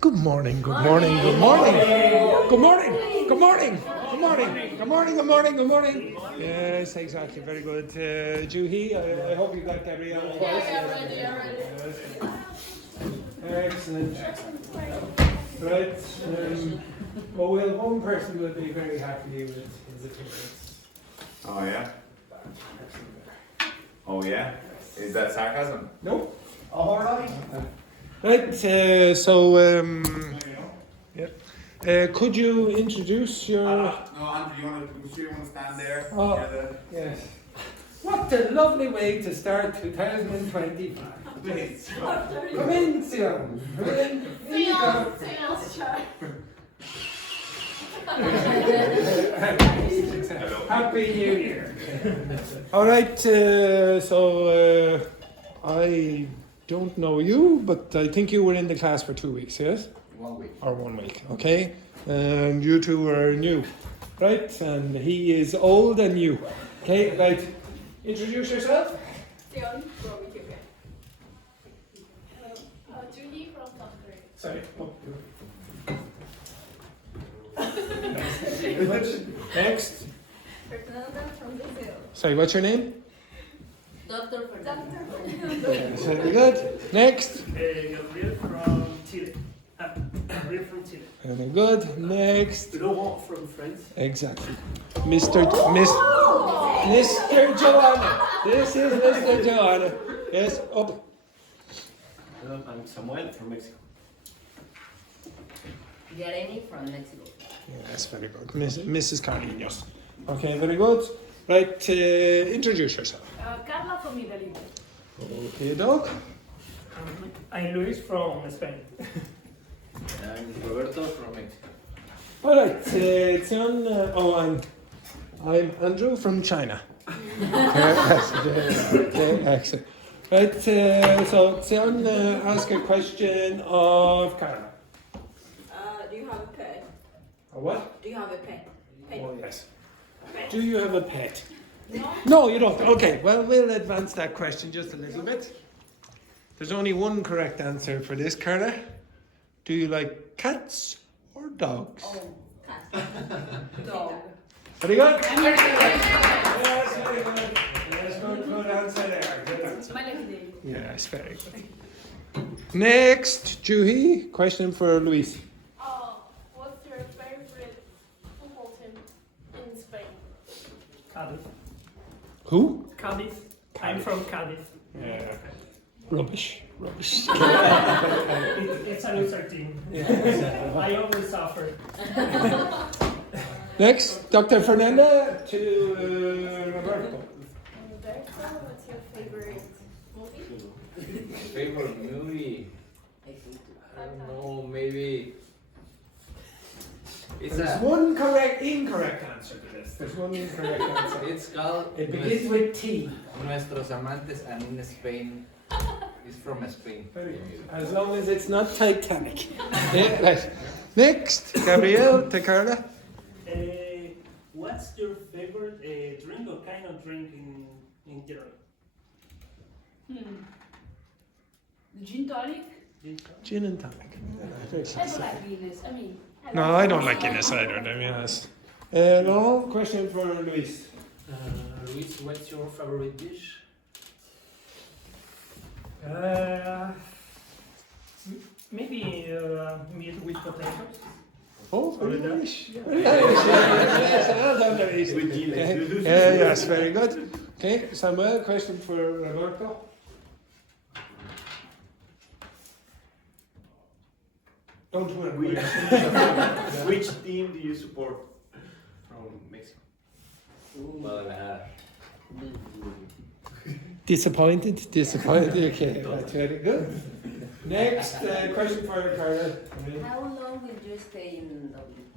Good morning, good morning, good morning. Good morning, good morning, good morning, good morning, good morning, good morning. Yes, exactly, very good. Juhi, I hope you got Gabrielle twice. Excellent. Right. Well, one person will be very happy with his appearance. Oh yeah? Oh yeah? Is that sarcasm? Nope. Alright. Right, could you introduce your... No, Andrew, you want to stand there? Oh, yes. What a lovely way to start 2025. Please. Come in, Sion. Come in. Happy New Year. All right, I don't know you, but I think you were in the class for 2 weeks, yes? 1 week. Or 1 week, okay? And you two are new, right? And he is old and new. Okay, right. Introduce yourself. Sion from Ethiopia. Julie from South Korea. Sorry. Next. Fernanda from Brazil. Sorry, what's your name? Dr. Fernanda. Yes, very good. Next. Gabriel from Chile. Gabriel from Chile. Very good. Next. Laurent from France. Exactly. Mr. Joanna. This is Mr. Joanna. Yes, up. I'm Samuel from Mexico. Yareni from Mexico. Yes, very good. Mrs. Carlinos. Okay, very good. Right, introduce yourself. Carla from Italy. Okay, dog. I'm Luis from Spain. I'm Roberto from Mexico. All right, Tion. And I'm Andrew from China. Okay, excellent. Right, so Tion, ask a question of Carla. Do you have a pet? A what? Do you have a pet? Oh, yes. Do you have a pet? No, you don't. Okay, well, we'll advance that question just a little bit. There's only one correct answer for this, Carla. Do you like cats or dogs? Oh, cat. Dog. Very good. Yes, very good. Yes, good answer there. Good answer. My next name. Yes, very good. Next, Juhi, question for Luis. What's your favorite football team in Spain? Cadiz. Who? Cadiz. I'm from Cadiz. Yeah. Rubbish. It's a loser team. I always suffer. Next, Dr. Fernanda to Roberto. Roberto, what's your favorite movie? Favorite movie? I don't know, maybe. It's There's one incorrect answer to this. There's one incorrect answer. It's called It begins with T. Nuestros Amantes and in Spain. It's from Spain. Very good. As long as it's not Titanic. Yeah, right. Next, Gabrielle to Carla. What's your favorite drink or kind of drink in general? Gin tonic? Gin and tonic. Very I don't classic. like Guinness. No, I don't like Guinness either, to be honest. Laurent, question for Luis. Luis, what's your favorite dish? Maybe meat with potatoes. Oh, very Sorry, nice. Very nice. Yes, well done, Luis. Yes, very good. Okay, Samuel, question for Roberto. Don't worry. Which team do you support from Mexico? Guadalajara. Disappointed? Okay, that's very good. Next question for Carla. How long will you stay in Dublin?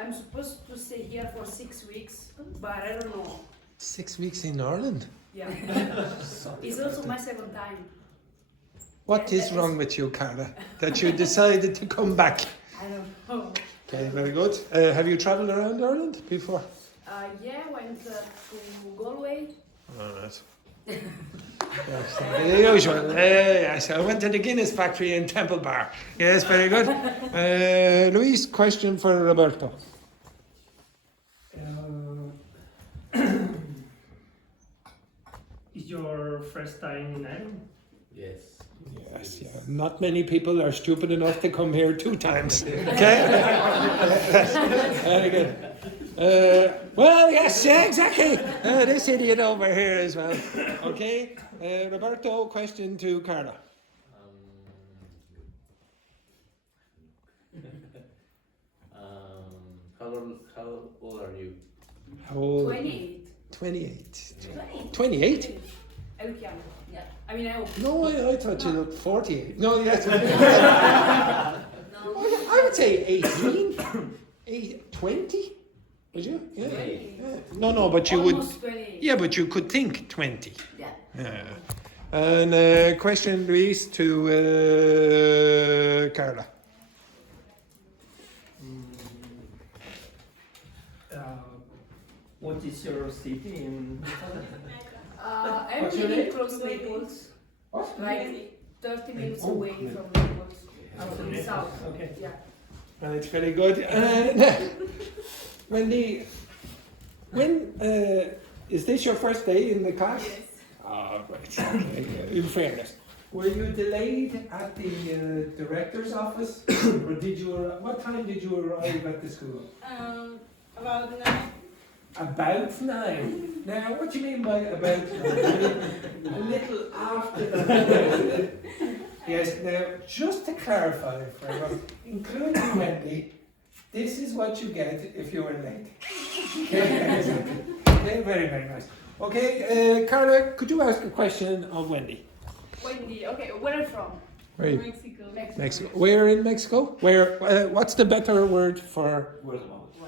I'm supposed to stay here for 6 weeks, but I don't know. 6 weeks in Ireland? Yeah. It's also my second time. What is wrong with you, Carla, that you decided to come back? I don't know. Okay, very good. Have you travelled around Ireland before? Yeah, went to Galway. All right. Yes, the usual. Yes, I went to the Guinness factory in Temple Bar. Yes, very good. Luis, question for Roberto. Is your first time in Ireland? Yes. Yes, yeah. Not many people are stupid enough to come here 2 times. Okay? Very good. Well, yes, yeah, exactly. This idiot over here as well. Okay? Roberto, question to Carla. How old are you? How old? 28. 28. 28? 28? I look young. Yeah. I mean, I hope. No, I thought you looked 48. No, yes. No. I would say 18. 20? Would you? Yeah. 20. Yeah. No, but you would. Almost 28. Yeah, but you could think 20. Yeah. Yeah. And question, Luis, to Carla. What is your city in? I'm What's your living name? close to Naples. What? Like 30 minutes Oh, away yeah. from Naples. From In Naples, south. okay. Yeah. Well, it's very good. Wendy, when is this your first day in the class? Yes. Oh, great. Okay. In fairness, were you delayed at the director's office, or did you? What time did you arrive at the school? About 9. About 9. Now, what do you mean by about 9? A little after that. Yes. Now, just to clarify for everyone, including Wendy, this is what you get if you are late. Okay, very, very nice. Okay, Carla, could you ask a question of Wendy? Wendy, okay, where are you from? Where are you? Mexico. Mexico. Where in Mexico? Where? What's the better word for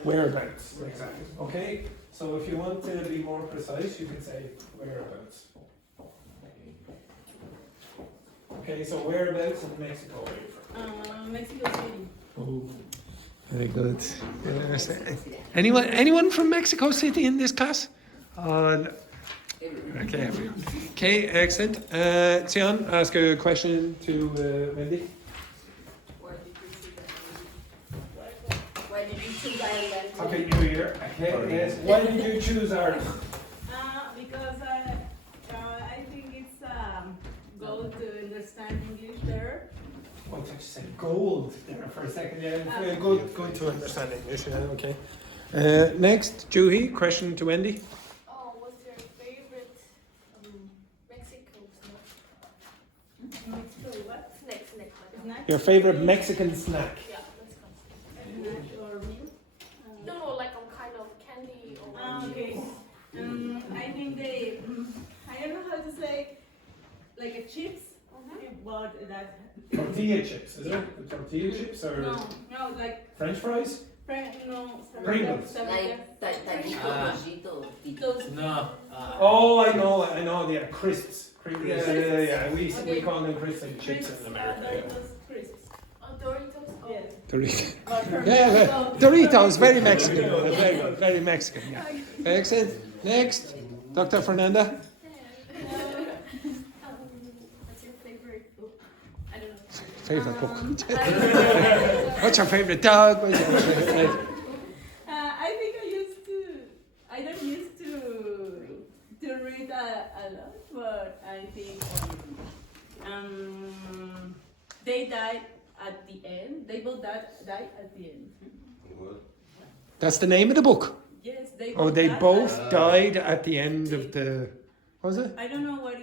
whereabouts? Exactly. Okay. So if you want to be more precise, you could say whereabouts. Okay. So whereabouts in Mexico are you from? Mexico City. Oh, very good. Anyone from Mexico City in this class? Okay, everyone. Okay, excellent. Sion, ask a question to Wendy. Why did you choose Ireland? Happy New Year. Okay, yes. Why did you choose Ireland? Because I think it's good to understand English there. Oh, I thought you said gold there for a second. Yeah, good to understand English. Yeah, okay. Next, Juhi, question to Wendy. Oh, what's your favorite Mexico Mexico, what? snack? Snack? Your favorite Mexican snack? Yeah, let's go. Snack or meal? No, like kind of candy or. Okay. I think they, I don't know how to say, like a chips, but that. Tortilla chips, is it? The tortilla chips or No, like, French fries? no. Pringles. Like taquito, pollito, Those. No. Oh, I know. Yeah, crisps. Yeah. We Okay. call them crisps and chips Crisps, in America. Doritos crisps. Oh, Doritos? Oh. Yes. Doritos. Or Yeah, Doritos, very Mexican. Very good, very Mexican. Yeah. Excellent. Next, Dr. Fernanda. What's your favorite book? I don't know. Favorite book. What's your favorite dog? What's your favorite? I think I don't used to read a lot, but I think they died at the end. They both died at the end. That's the name of the book. Yes, they. Oh, they died both at- died at the end of the. What was it? I don't know what.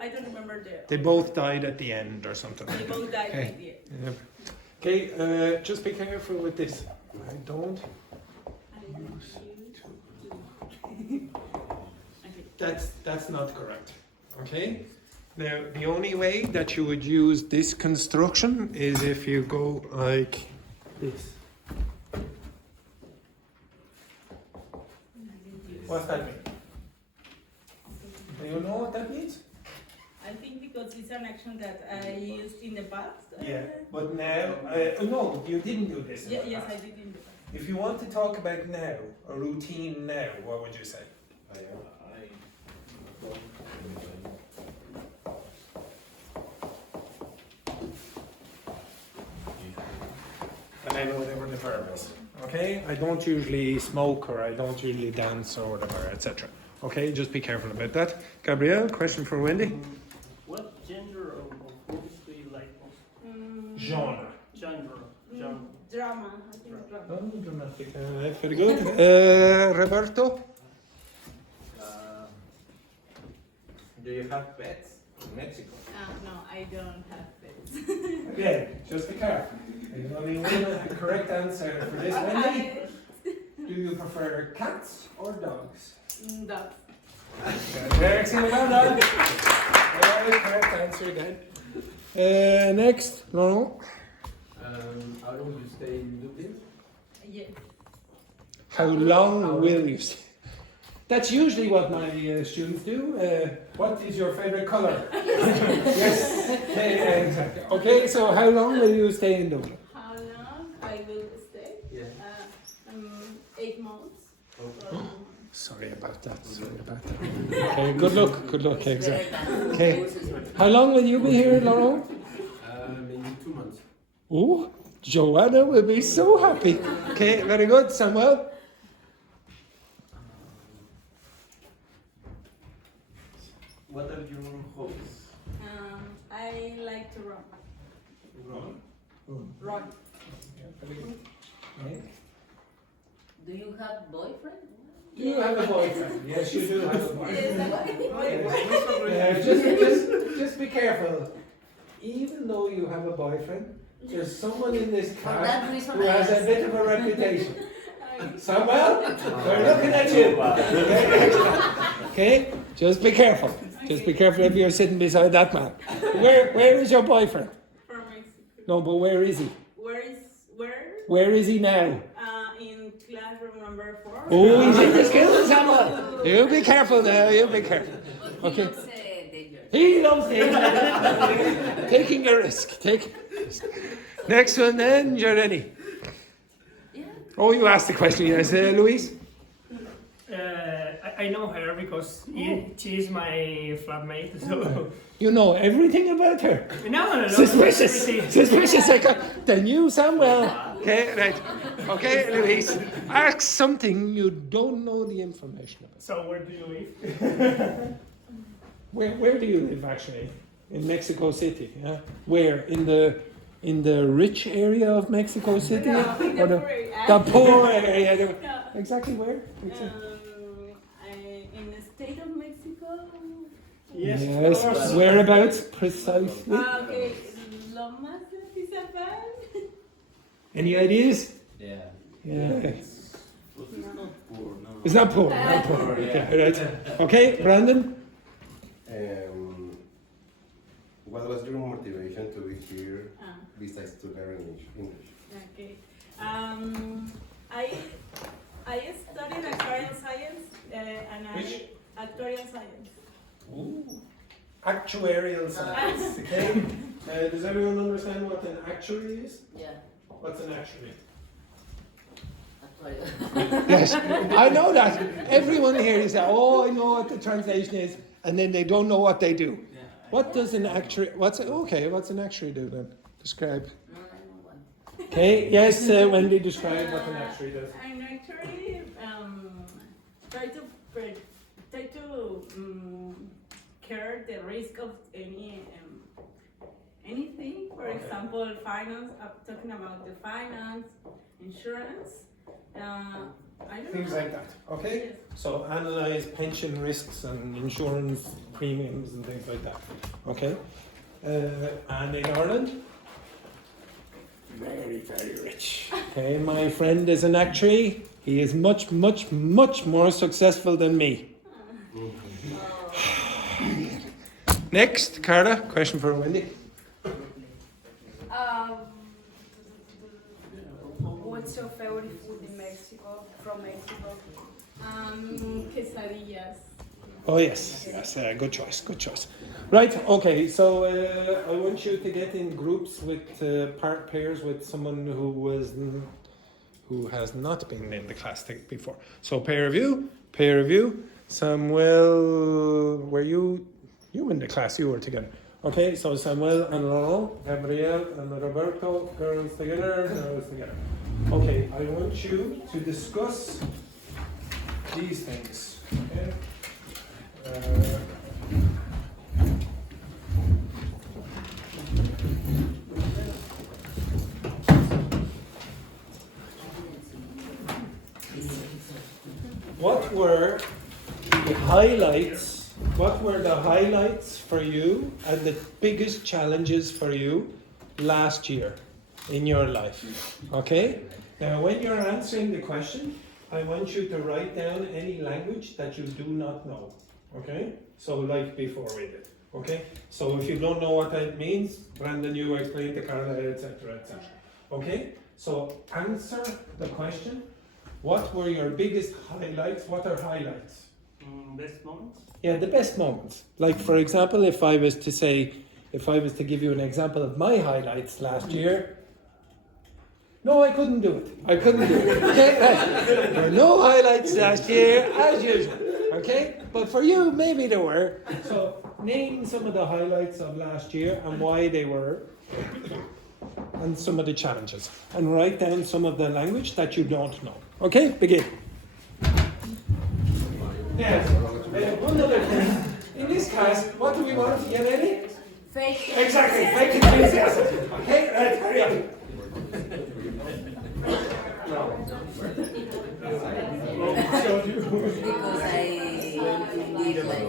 I don't remember the. They both died at the end or something They like that. both died Okay. at the end. Yeah. Okay, just be careful with this. I don't. That's not correct. Okay? Now, the only way that you would use this construction is if you go like this. What's that mean? Do you know what that means? I think because it's an action that I used in the past. Yeah, but now, no, you didn't do this. In the Yes, past. I did in the past. If you want to talk about now, a routine now, what would you say? I kind of whatever the verb is. Okay? I don't usually smoke or I don't usually dance or whatever, etc. Okay? Just be careful about that. Gabrielle, question for Wendy. What gender of movies do you like most? Genre. Genre. Drama. I think drama. Oh, dramatic. Very good. Roberto? Do you have pets in Mexico? No, I don't have pets. Again, just be careful. There's only one correct answer for this, Wendy. Do you prefer cats or dogs? Dogs. Excellent, well done. Correct answer then. Next, Laurent. How long you stay in Dublin? Yes. How long will you stay? That's usually what my students do. What is your favorite color? Yes. Exactly. Okay, so how long will you stay in Dublin? How long I will stay? Yeah. 8 months. Sorry about that. Okay, good luck. Good luck. Exactly. Okay. How long will you be here, Laurent? Maybe 2 months. Oh, Joanna will be so happy. Okay, very good. Samuel? What are your hobbies? I like to run. Ron? Run. Do you have boyfriend? Do you have a boyfriend? Yes, you do have a boyfriend. Just be careful. Even though you have a boyfriend, there's someone in this class who has a bit of a reputation. Samuel, we're looking at you. Okay? Just be careful. Just be careful if you're sitting beside that man. Where is your boyfriend? From Mexico. No, but where is he? Where? Where is he now? In classroom number 4. Oh, he's in the school, Samuel. You be careful now. You be careful. Okay. Danger. He loves danger. Taking a risk. Next one then, Jeremy. Yeah. Oh, you asked the question, yes, Louise? I know her because she is my flatmate. So You know everything about her. no. Suspicious. Pretty- Suspicious. Then you, Samuel. Okay, right. Okay, Louise. Ask something you don't know the information about. So where do you live? Where do you live actually? In Mexico City, yeah? Where? In the rich area of Mexico City? No, Or the poor area? Exactly where? Exactly. In the state of Mexico. Yes. Yes. Of course. Whereabouts precisely? Okay, Lomas de Tizapán. Any ideas? Yeah. Yeah. It's not poor, no. It's not poor. Not poor. Okay, right. Okay, Brandon. What was your motivation to be here Ah. besides to learn English? Okay. I studied actuarial science and Which? actuarial science. Ooh. Actuarial science. Okay. Does everyone understand what an actuary is? Yeah. What's an actuary? Actually. Yes, I know that. Everyone here is that, oh, I know what the translation is, and then they don't know what they do. What does an actuary, what's an actuary do then? Describe. No, I know one. Okay, yes, Wendy, describe what an actuary does. And actually, try to care the risk of anything. For example, finance. I'm talking about the finance, insurance. I don't Things know. like that, okay? Yes. So analyze pension risks and insurance premiums and things like that, okay? And in Ireland, very, very rich. Okay, my friend is an actuary. He is much, much, much more successful than me. Next, Carla, question for Wendy. What's your favorite food in Mexico? From Mexico? Quesadillas. Oh yes, good choice. Right, okay, so I want you to get in groups with pairs with someone who has not been in the class before. So pair review. Samuel, were you in the class? You were together. Okay, so Samuel and Laurent, Gabriel and Roberto, girls together, girls together. Okay, I want you to discuss these things. Okay? What were the highlights? What were the highlights for you and the biggest challenges for you last year in your life? Okay? Now, when you're answering the question, I want you to write down any language that you do not know. Okay? So, like before we did. Okay? So, if you don't know what that means, Brandon, you explain to Carla, etc., etc. Okay? So, answer the question. What were your biggest highlights? What are highlights? Best moments? Yeah, the best moments. Like, for example, if I was to give you an example of my highlights last year. No, I couldn't do it. Okay, right. There were no highlights last year, as usual. Okay, but for you, maybe there were. So, name some of the highlights of last year and why they were, and some of the challenges. And write down some of the language that you don't know. Okay, begin. Yes. One other thing. In this class, what do we want? You ready? Fake. Exactly. Fake enthusiasm. Okay, right, hurry up. Because I did like.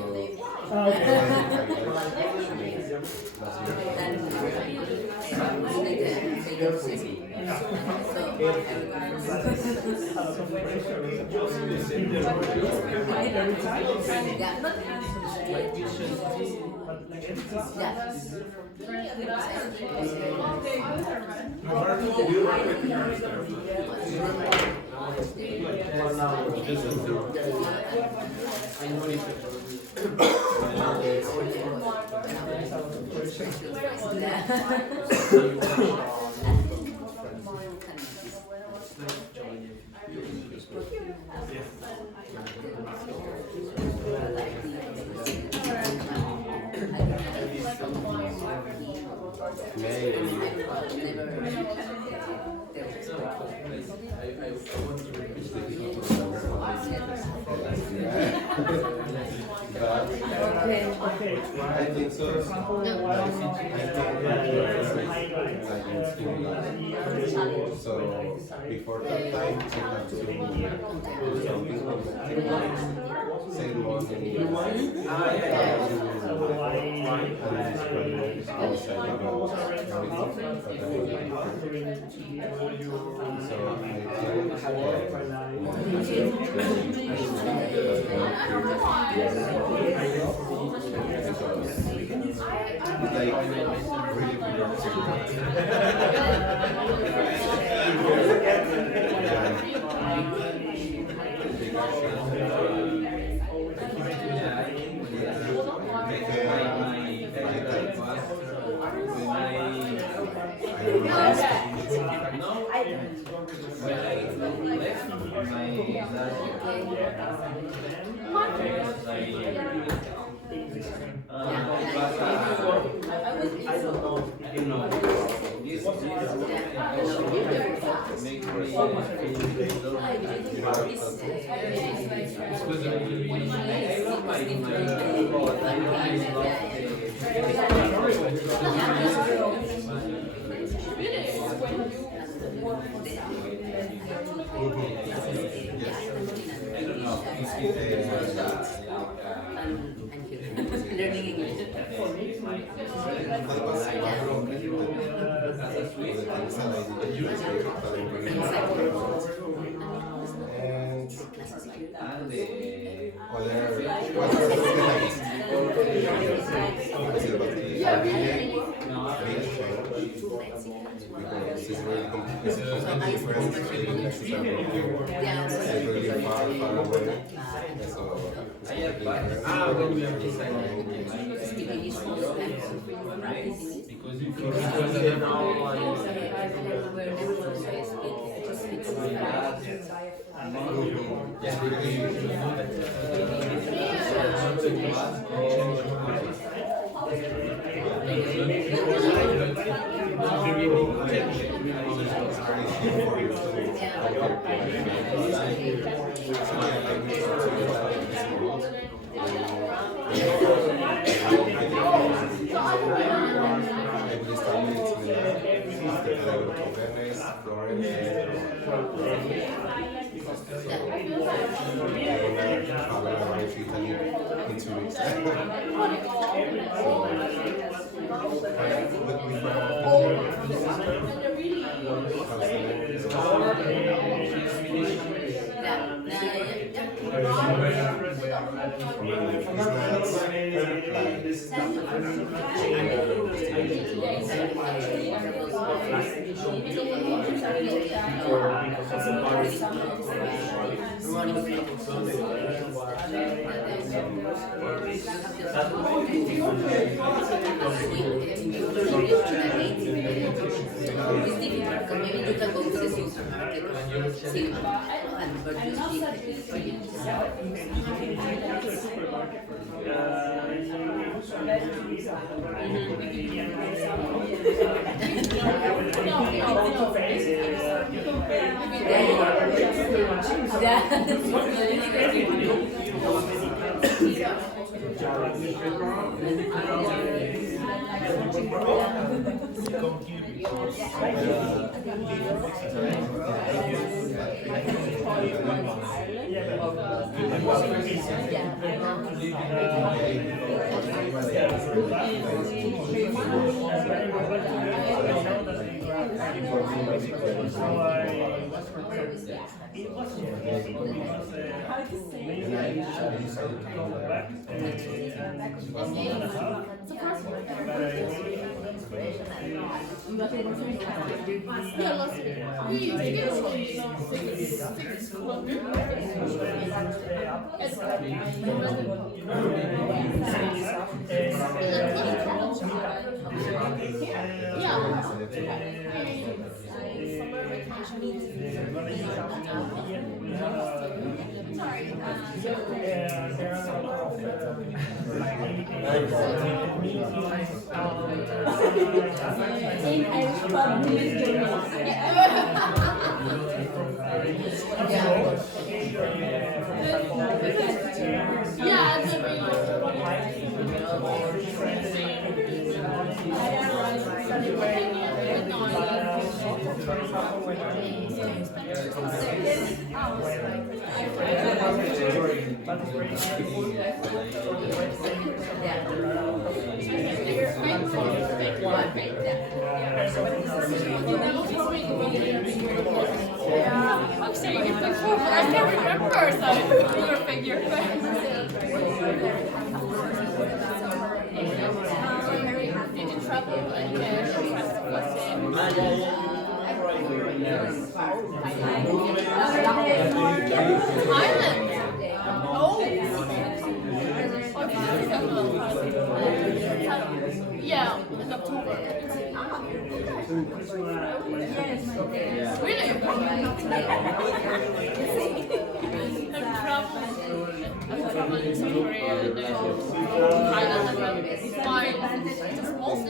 I think so. So before that time, I have to do something save money.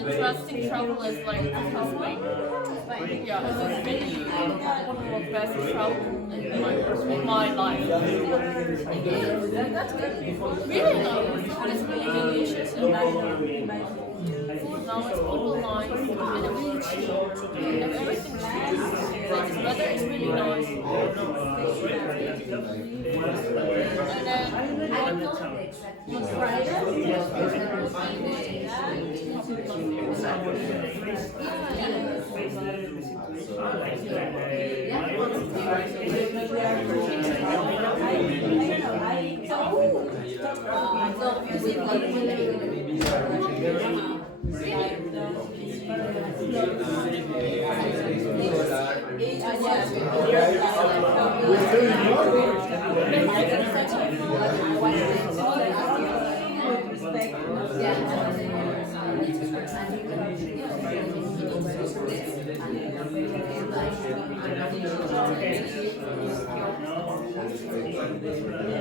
Interesting travel is like traveling. Yeah, this is really one of the best travel in my life. Really though, food is really delicious and food now is all nice and really cheap and everything cheap. Like the weather is really nice. And then on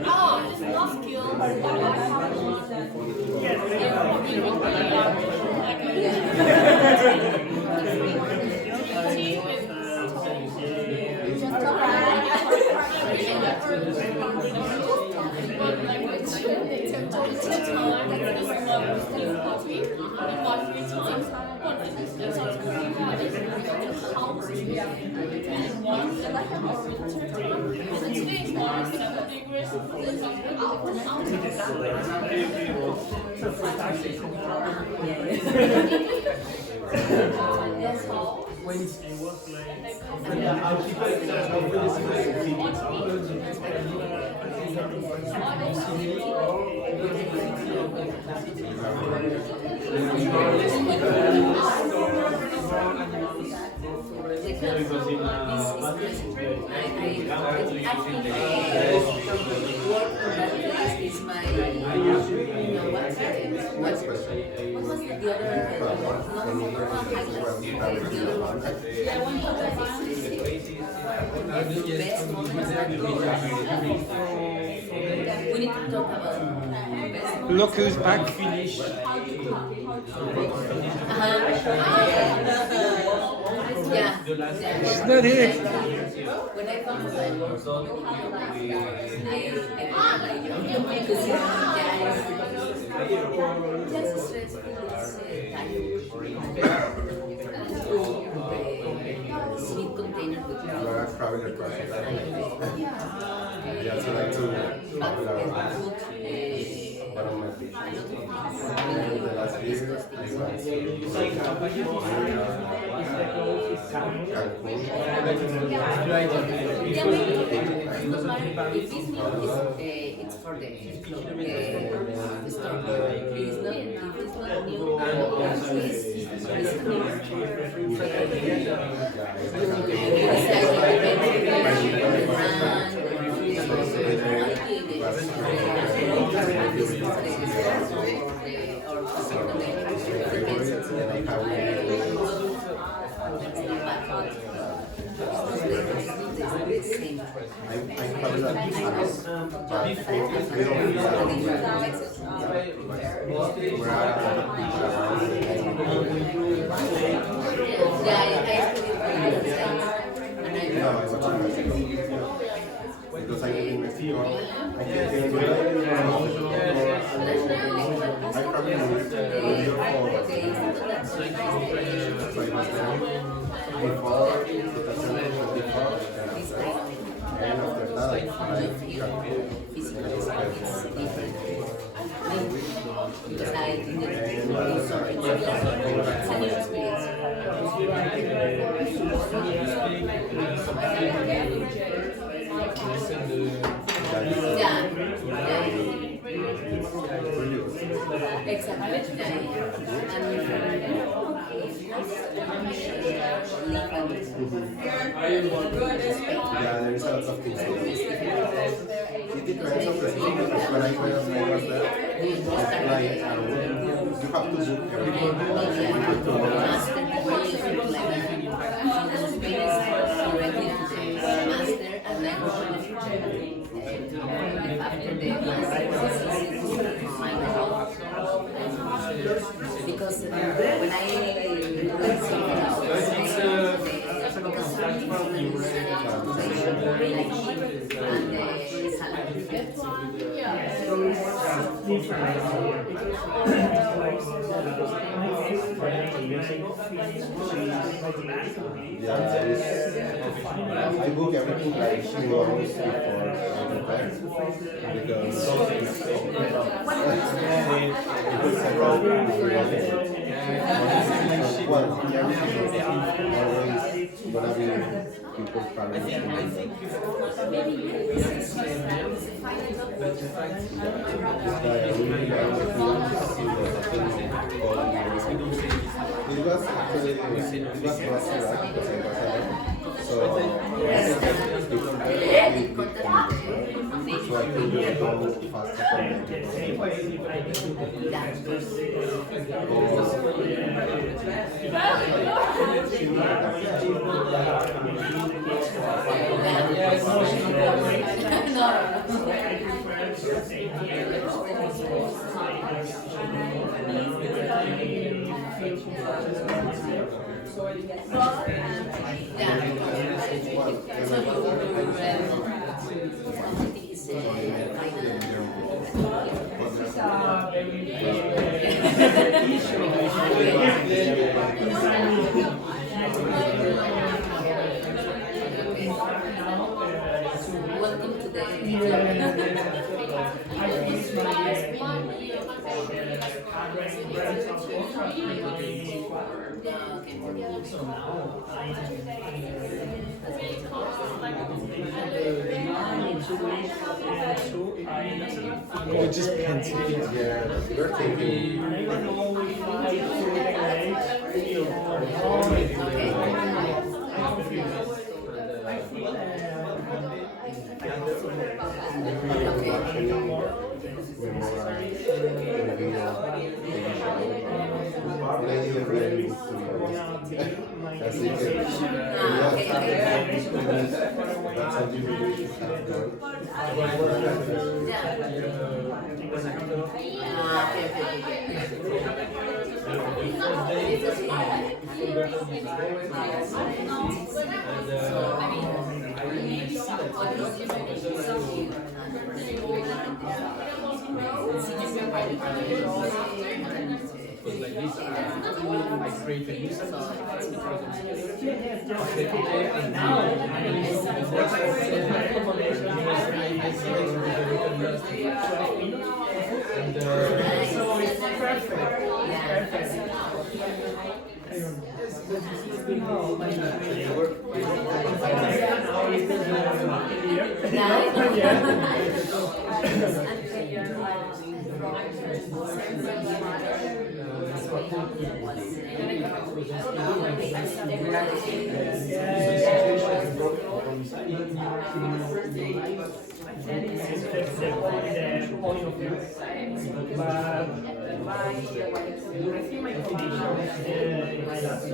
oh, just lost skill. We need to talk about Look who's back. yeah. She's not here. When I found out, just sweet container with You are a traveler person. I also like to travel around. One of my visions. The last year, I went it's for the store. It's not new. I'm probably not honest, but I don't feel we're out of people no, I watch Mexico. Because I live in Mexico, I can feel good. I probably moved to New York for before 2024, and after that I yeah, there is a lot of things. It depends on the city because when I was there, it's like you have to book everything. You have to because when I book everything like 2 hours before I prepare because well, everything is always gonna be people's parents. It was actually it was not because I was so I could just go faster welcome to the Or just pencil. Yeah, you're thinking. I don't know if I point of view, but I think my conditions in my last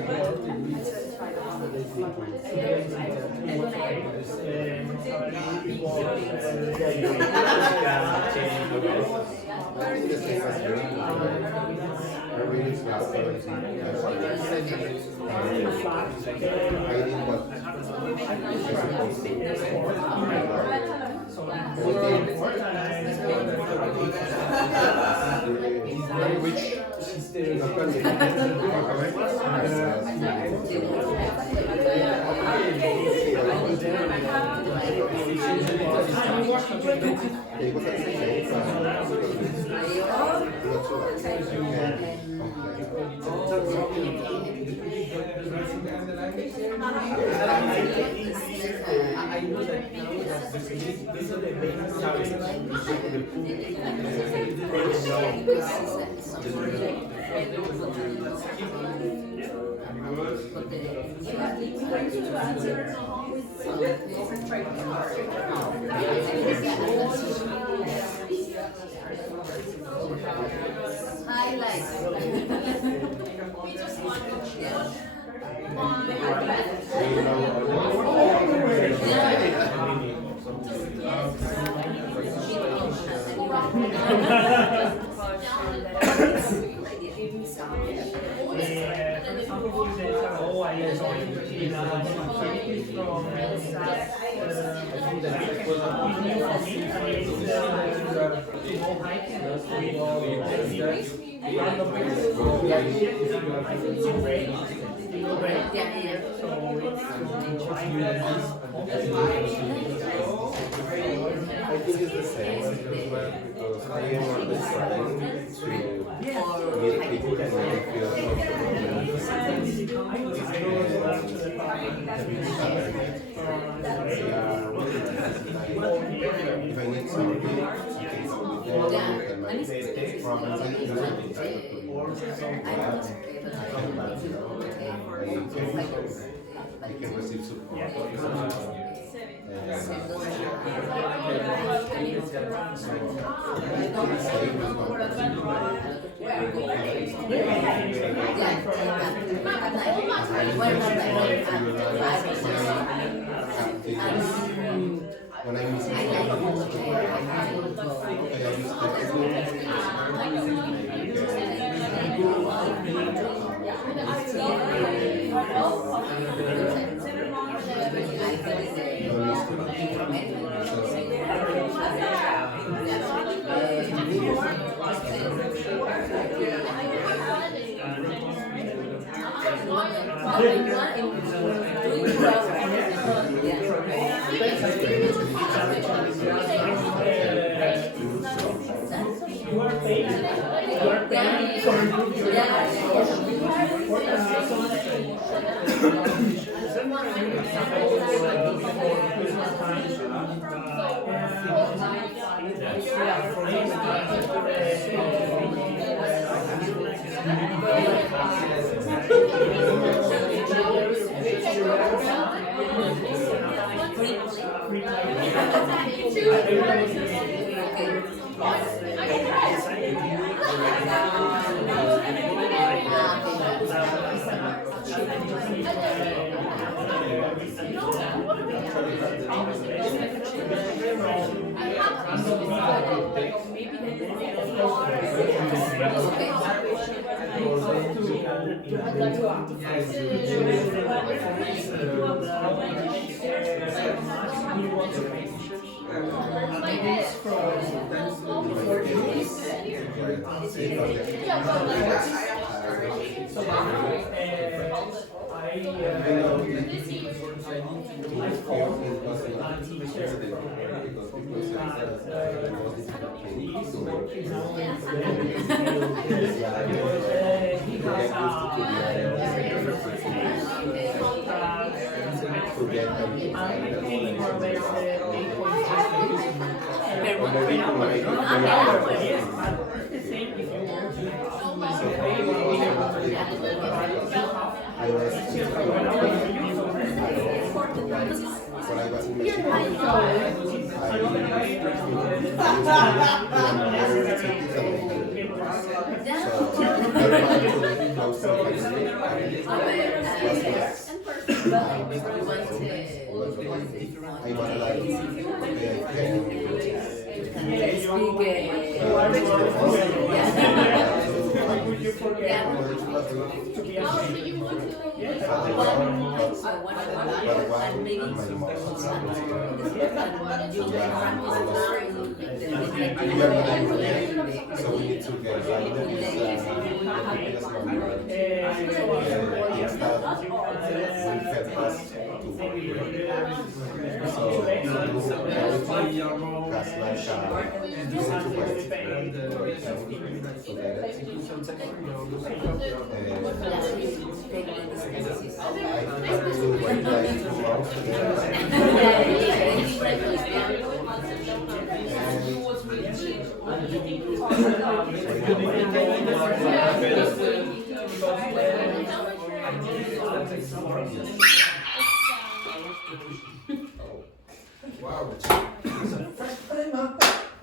Yeah.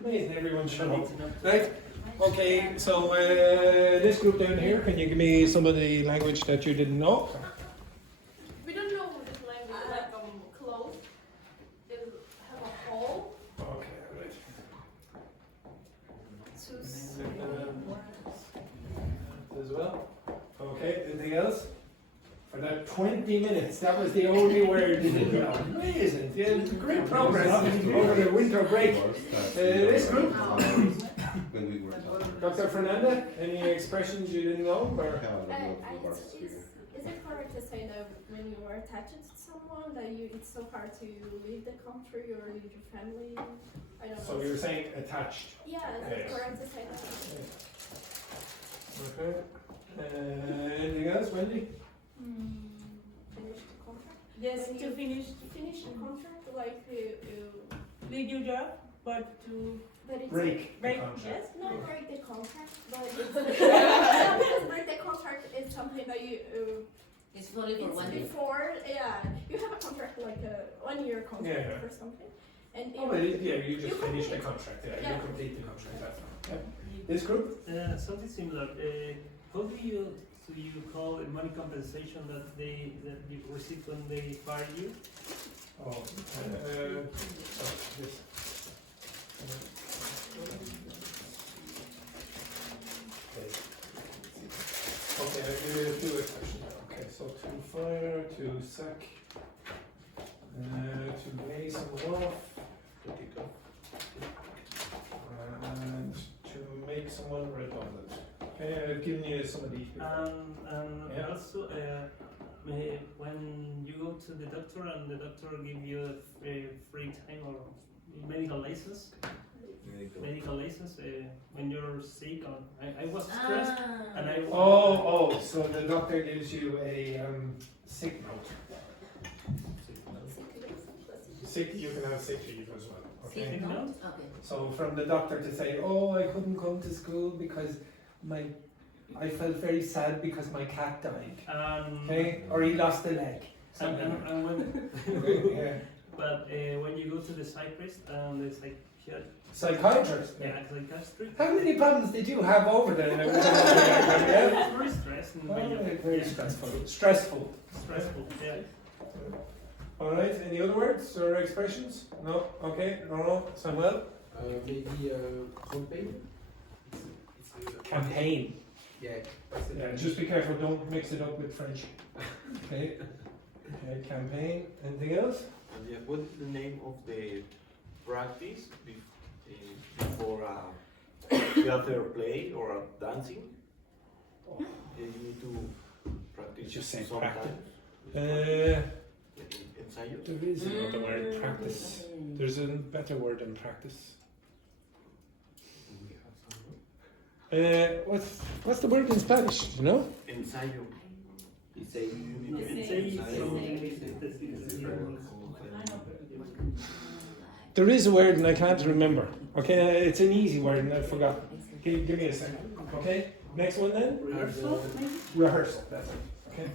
Amazing, everyone shut up. Right? Okay, so this group down here, can you give me some of the language that you didn't know? We don't know this language, like clothes. It have a hole. Okay, right. As well. Okay, anything else? For that 20 minutes, that was the only word you didn't know. Amazing. Yeah, great progress over the winter break. This group? Dr. Fernanda, any expressions you didn't know? Or? Is it correct to say that when you are attached to someone that it's so hard to leave the country or leave your family? I don't know. So you're saying attached? Yeah, is it correct to say that? Okay. Anything else, Wendy? Finish the contract? Yes, When to you finish finish the contract, like leave your job, but to but it's Break the break, contract. yes, not break the contract, but it's break the contract is something that you It's only for it's 1 year. before you have a contract like a 1 year contract Yeah. or something, and Oh, well, yeah, you just You finish the complete- contract. Yeah, yeah. you complete the contract. That's fine. Yeah. This group? Something similar. How do you call a money compensation that you receive when they fire you? Oh, this. Okay, I'll give you a few expressions. Okay, so to fire, to sack, to lay someone off, and to make someone redundant. Okay, I've given you some of these before. Yeah. Also, when you go to the doctor and the doctor give you a free time or medical license, medical license when you're sick. I was stressed and I was. Oh, so the doctor gives you a sick note. Sick, you can have sick leave as well. Okay. Sick note? Okay. So from the doctor to say, oh, I couldn't come to school because I felt very sad because my cat died. Okay, or he lost a leg. And when, Yeah. but when you go to the psychiatrist, it's like Psychiatrist. yeah, psychiatrist. How many problems did you have over there? Yeah? It's very stressed and Very stressful. Stressful. stressful. Yeah. All right. Any other words or expressions? No. Okay. No. Samuel. Maybe campaign. Campaign. Yeah. Yeah. Just be careful. Don't mix it up with French. Okay. Okay. Campaign. Anything else? Yeah, what is the name of the practice before a theater play or a dancing? You need to practice Just say sometimes. Ensayo? There is another word. Practice. There's a better word than practice. What's the word in Spanish? Do you know? Ensayo. There is a word and I can't remember. Okay, it's an easy word and I forgot. Give me a second. Okay, next one then. Rehearsal? Rehearsal. That's it. Okay.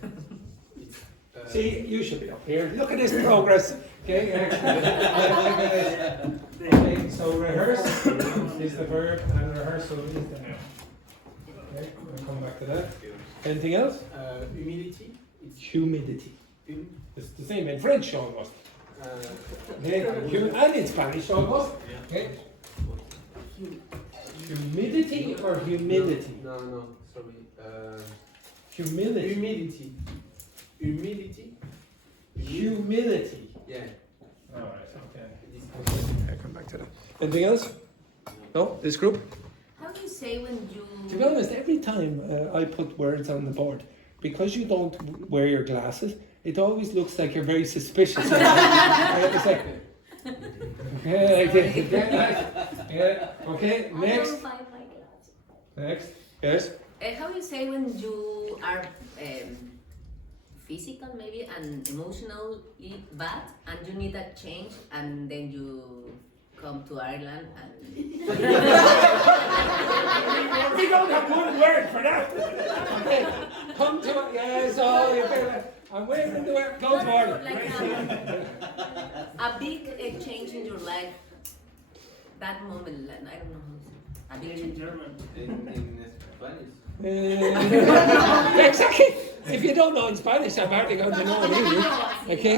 See, you should be up here. Look at this progress. Okay. Okay. So rehearse is the verb and rehearsal is the noun. Okay. I'll come back to that. Anything else? Humility. Humidity. It's the same in French almost. Okay. And in Spanish almost. Okay. Humidity or humility? No, sorry. Humility. Humility. Humility. Humility. Yeah. Alright, okay. I'll come back to that. Anything else? No? This group? How do you say when you... To be honest, every time I put words on the board, because you don't wear your glasses, it always looks like you're very suspicious. Okay, I next. don't find my glasses. Next. Yes? How do you say when you are physical maybe and emotionally bad and you need a change and then you come to Ireland and... We don't have one word for that. Okay. Come to I'm waiting to where go to Ireland. Like a big change in your life. That moment, I don't know how to say. A big In change. German. In Spanish. Exactly. If you don't know in Spanish, I'm hardly going to know in English. Okay.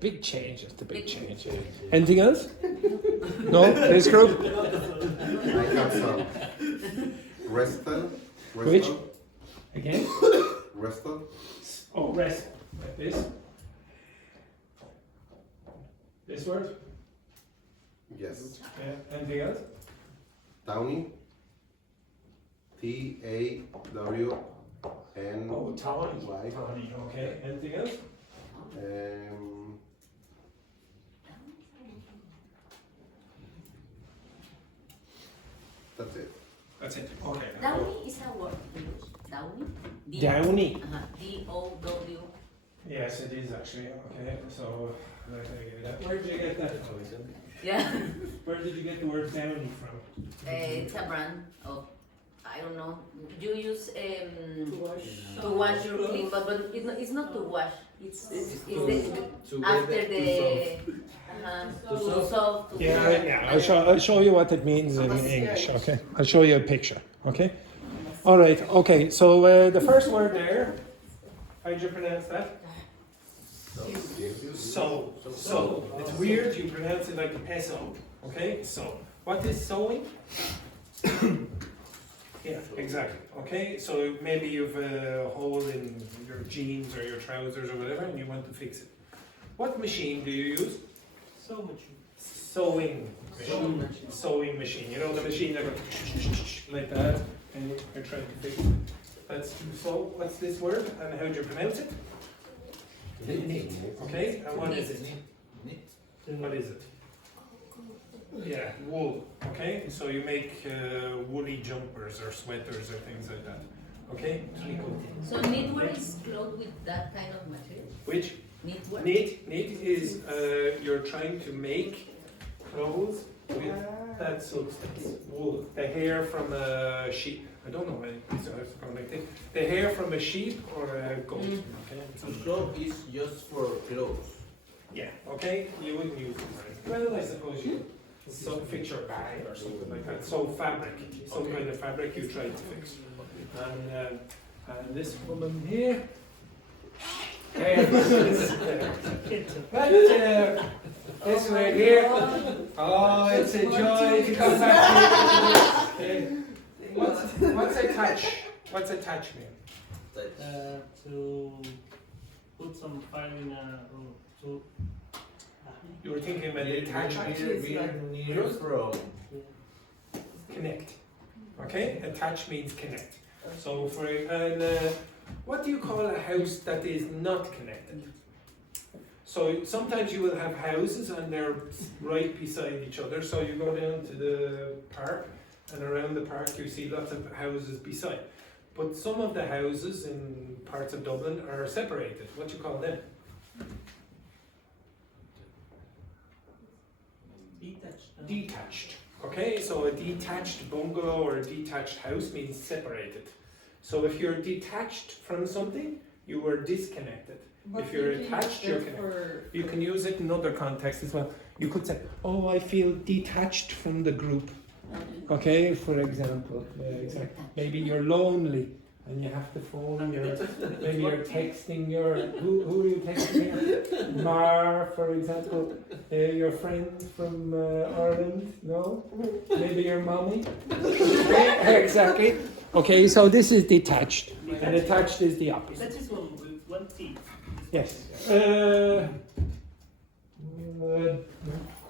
Big change. That's the big change. Anything else? No. This group. I have some. Restal. Which? Again. Restal. Oh, rest. Like this. This word. Yes. Yeah. Anything else? Tawny. Tawny. Oh, tawny. Tawny. Okay. Anything else? That's it. That's it. Okay. Downy is a word. Downy? Downy. D-O-W. Yes, it is actually. Okay. So, where did I get that? Where did you get that? Yeah. Where did you get the word downy from? It's a brand of, I don't know. You use to wash your clean, but it's not to wash. It's after the too soft. Yeah. I'll show you what it means in English. Okay. I'll show you a picture. Okay. All right. Okay. So the first word there. How did you pronounce that? So. So. It's weird. You pronounce it like S-O. Okay. So. What is sewing? Yeah, exactly. Okay, so maybe you've a hole in your jeans or your trousers or whatever and you want to fix it. What machine do you use? So much. Sewing machine. Sewing machine. You know the machine that goes like that and you're trying to fix it. That's so. What's this word and how do you pronounce it? Okay, and what is it? What is it? Yeah, wool. Okay, so you make woolly jumpers or sweaters or things like that. Okay, tricot. So knitwear is cloth with that kind of material? Which Knitwear? knit is you're trying to make clothes with that substance, wool. The hair from a sheep. I don't know why it's going like this. The hair from a sheep or a goat. Okay. So it's just for clothes. Yeah. Okay. You wouldn't use it for it. Well, I suppose you. Some fix your bag or something like that. So fabric, some kind of fabric you try to fix. And this woman here. This right here. Oh, it's a joy to come back here. What's attach? What's attachment? To put some fire in a to You were thinking about the attachment. Connect. Okay, attach means connect. So for what do you call a house that is not connected? So sometimes you will have houses and they're right beside each other. So you go down to the park and around the park you see lots of houses beside. But some of the houses in parts of Dublin are separated. What do you call them? Detached. Okay, so a detached bungalow or a detached house means separated. So if you're detached from something, you are disconnected. If you're attached, you're connected. You can use it in other contexts as well. You could say, oh, I feel detached from the group. Okay, for example. Exactly. Maybe you're lonely and you have to phone maybe you're texting who are you texting here? Mar, for example. Your friend from Ireland? No? Maybe your mommy? Exactly. Okay, so this is detached. And attached is the opposite. that is one with one T. Yes.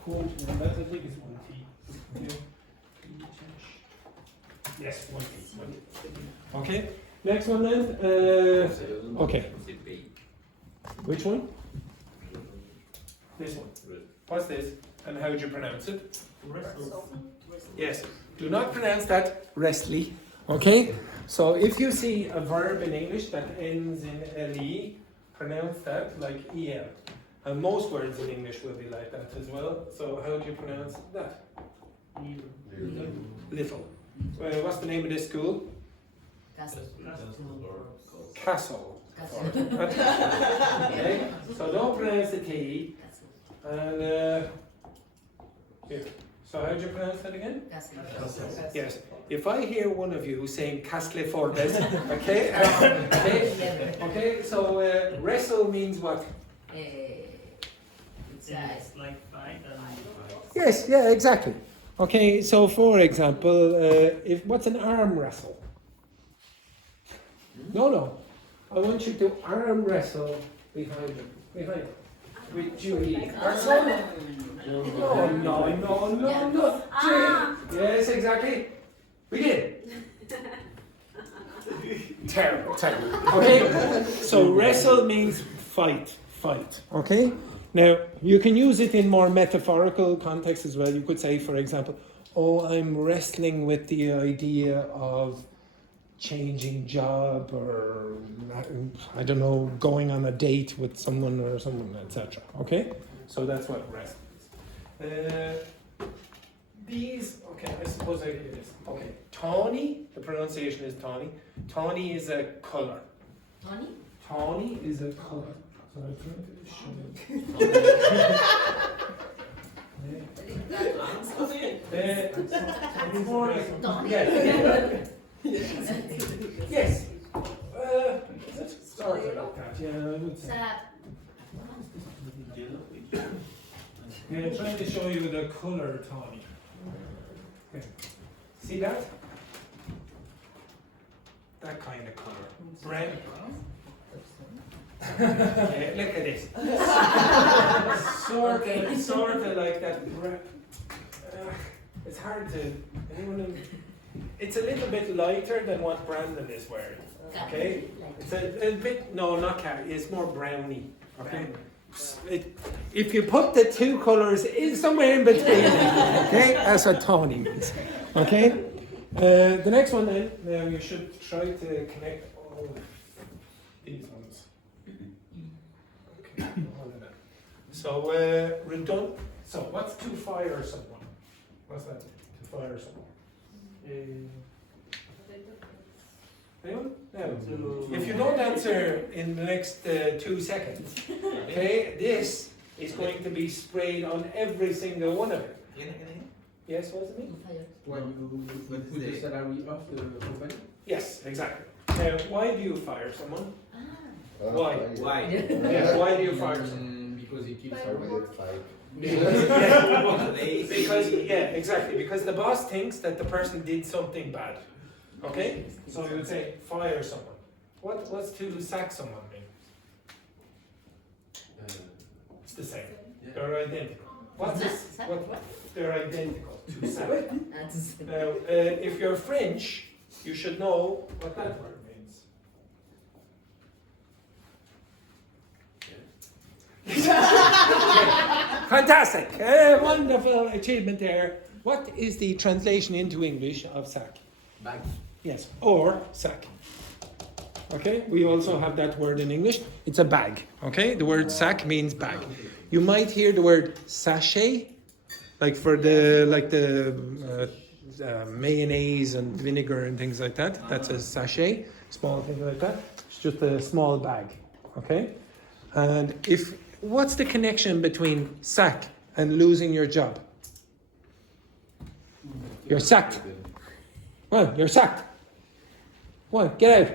Quote, that I think is one T. Yes, one T. Okay, next one then. Okay. Which one? This one. What's this? And how would you pronounce it? Yes. Do not pronounce that restly. Okay? So if you see a verb in English that ends in le, pronounce that like el. And most words in English will be like that as well. So how do you pronounce that? Little. What's the name of this school? Castle. Castle. Okay? So don't pronounce the T. And here. So how do you pronounce that again? Castle. Yes. If I hear one of you saying Castle Forbes, okay? Okay, so wrestle means what? It's like fight and Yes, yeah, exactly. Okay, so for example, what's an arm wrestle? No. I want you to arm wrestle behind him. With Julie. No. Yes, exactly. Begin. Terrible. Okay? So wrestle means fight. Okay? Now, you can use it in more metaphorical context as well. You could say, for example, oh, I'm wrestling with the idea of changing job or, I don't know, going on a date with someone or someone, etc. Okay? So that's what wrestling is. Okay, I suppose I hear this. Okay, tawny, the pronunciation is tawny. Tawny is a colour. Tawny is a colour. So I'm trying to Yes. Sort of like that, yeah, I would say. Yeah, I'm trying to show you the colour tawny. Okay. See that? That kind of colour. Brown. Yeah, look at this. Sort of like that. It's hard to. It's a little bit lighter than what Brandon is wearing. Okay? It's a bit. No, not khaki. It's more browny. Okay? if you put the two colours in somewhere in between, okay, that's what Tony means. Okay? The next one then, now you should try to connect all these ones. Okay, all of them. So, so what's to fire someone? What's that? To fire someone? Anyone? No. If you don't answer in the next 2 seconds, okay, this is going to be sprayed on every single one of it. Yes, what does it mean? When you put the salary of the company? Yes, exactly. Now, why do you fire someone? Why? Why? Yeah, why do you fire someone? Because he keeps Because, yeah, exactly. Because the boss thinks that the person did something bad. Okay? So you would say, fire someone. What's to sack someone mean? It's the same. They're identical. What's this? What? They're identical to sack. Now, if you're French, you should know what that word means. Fantastic! Wonderful achievement there. What is the translation into English of sack? Bag. Yes, or sack. Okay, we also have that word in English. It's a bag. Okay, the word sack means bag. You might hear the word sachet, like for the mayonnaise and vinegar and things like that. That's a sachet, small thing like that. It's just a small bag. Okay, and what's the connection between sack and losing your job? You're sacked. Well, you're sacked. Well, get out.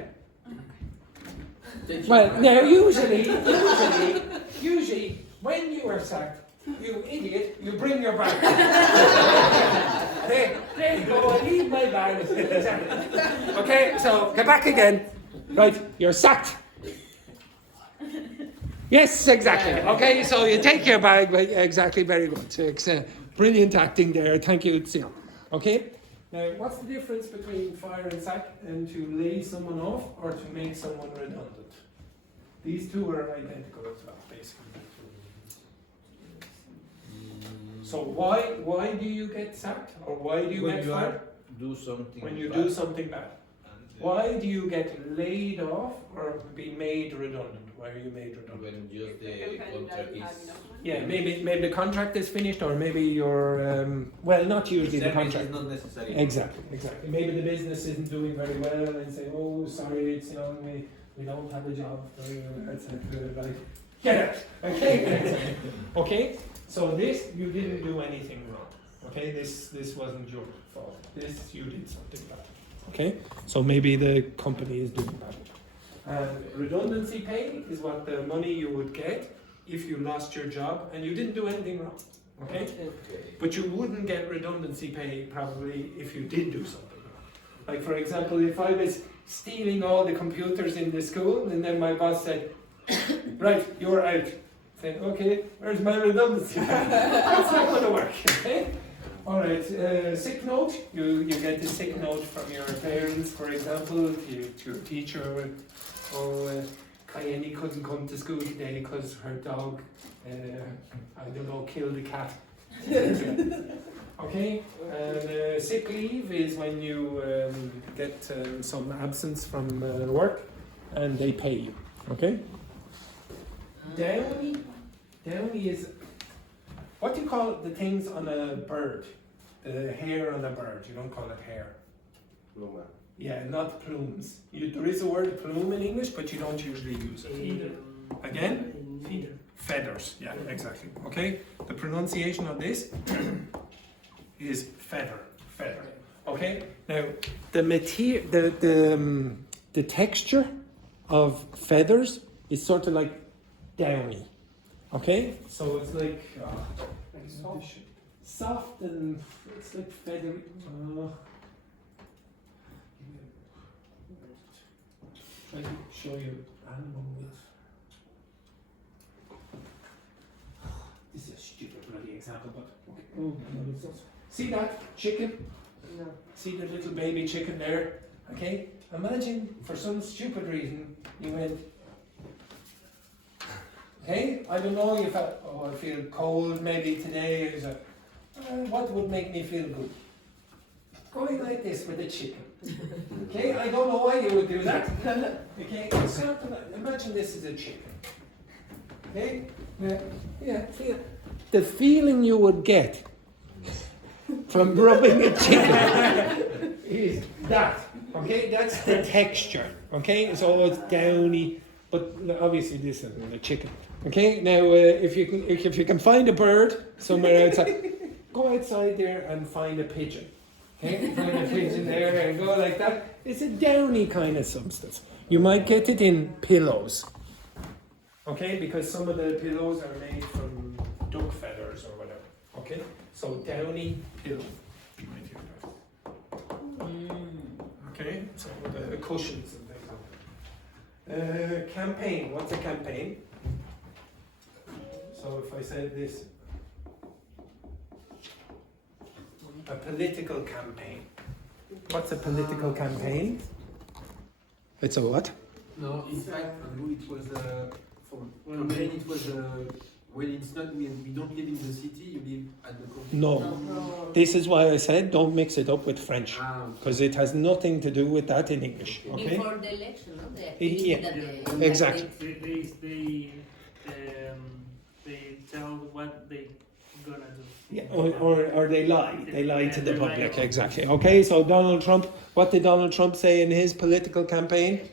Well, now usually, when you are sacked, you idiot, you bring your bag. there you go, I leave my bag. Okay, so get back again. Right, you're sacked. Yes, exactly. Okay, so you take your bag. Exactly, very good. It's brilliant acting there. Thank you, Sion. Okay. Now, what's the difference between fire and sack and to lay someone off or to make someone redundant? These two are identical as well, basically. So why do you get sacked or why do you get fired? When you do something bad. Why do you get laid off or be made redundant? Why are you made redundant? When just the contract is... Yeah, maybe the contract is finished, or maybe you're not usually the contract. Is not necessary. Exactly. Maybe the business isn't doing very well, and say, "Oh, sorry, it's we don't have a job for you." Etc. Like, get out. Okay. Okay. So this you didn't do anything wrong. Okay. This wasn't your fault. This you did something bad. Okay. So maybe the company is doing bad. And redundancy pay is what the money you would get if you lost your job and you didn't do anything wrong, okay? But you wouldn't get redundancy pay probably if you did do something wrong. Like for example, if I was stealing all the computers in the school and then my boss said, right, you're out. Saying, okay, where's my redundancy pay? That's not going to work, okay? All right, sick note, you get the sick note from your parents, for example, to your teacher. Kayeni couldn't come to school today because her dog, killed a cat. Okay, and sick leave is when you get some absence from work and they pay you. Okay. Downy is what do you call the things on a bird? The hair on a bird. You don't call it hair. Pluma. Yeah, not plumes. There is a word plume in English, but you don't usually use it. Again? Feathers. Yeah, exactly. Okay? The pronunciation of this is feather. Feather. Okay? Now, the texture of feathers is sort of like downy. Okay? So it's like soft and it's like feathery. Try to show you animal with. This is a stupid bloody example, but okay. Oh, see that chicken? No. See the little baby chicken there? Okay? Imagine for some stupid reason you went Okay, I don't know if I feel cold maybe today. What would make me feel good? Going like this with a chicken. Okay, I don't know why you would do that. Okay, sort of, imagine this is a chicken. Okay, yeah, feel the feeling you would get from rubbing a chicken is that. Okay, that's the texture. Okay, so it's downy, but obviously this isn't a chicken. Okay, now if you can find a bird somewhere outside, go outside there and find a pigeon. Okay, find a pigeon there and go like that. It's a downy kind of substance. You might get it in pillows. Okay, because some of the pillows are made from duck feathers or whatever. Okay, so downy pillow. You might hear that. Okay, so the cushions and things like that. Campaign. What's a campaign? So if I said this, a political campaign. What's a political campaign? It's a what? No, in fact, it was for campaign. It was when it's not we don't live in the city. You live at the country. No. This is why I said don't mix it up with French, because it has nothing to do with that in English. Okay. Before the election, no? Yeah. Exactly. They tell what they gonna do. Yeah, or they lie. They lie to the public. Exactly. Okay, so Donald Trump, what did Donald Trump say in his political campaign?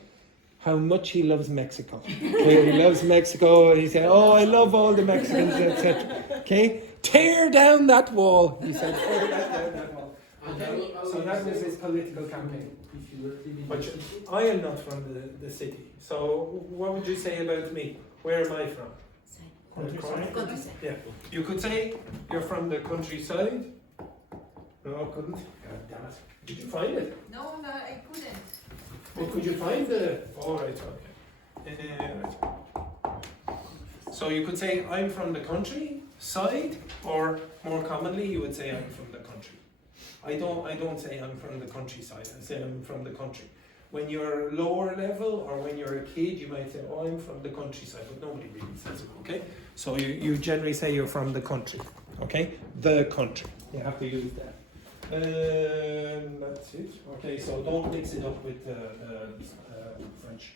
How much he loves Mexico. Okay, he loves Mexico. He said, "Oh, I love all the Mexicans, etc." Okay, tear down that wall. He said, "Tear down that wall." Okay, so that was his political campaign. But I am not from the city. So what would you say about me? Where am I from? Countryside. Yeah. You could say you're from the countryside. No, I couldn't. God damn it. Did you find it? No, I couldn't. Well, could you find the... Oh, right, okay. Right. So you could say I'm from the countryside, or more commonly you would say I'm from the country. I don't say I'm from the countryside. I say I'm from the country. When you're lower level or when you're a kid, you might say, "Oh, I'm from the countryside," but nobody really says it. Okay, so you generally say you're from the country. Okay, the country. You have to use that. That's it. Okay, so don't mix it up with French.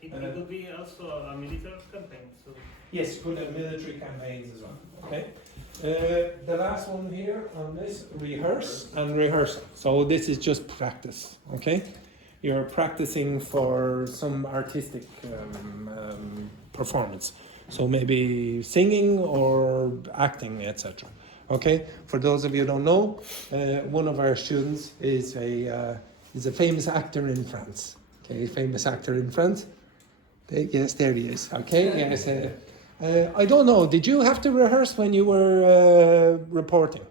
It could be also a military campaign. So Yes, good at military campaigns as well. Okay. The last one here on this, rehearse and rehearsal. So this is just practice. Okay. You're practicing for some artistic performance. So maybe singing or acting, etc. Okay. For those of you who don't know, one of our students is a famous actor in France. Okay, famous actor in France. Yes, there he is. Okay. Yes. I don't know. Did you have to rehearse when you were reporting?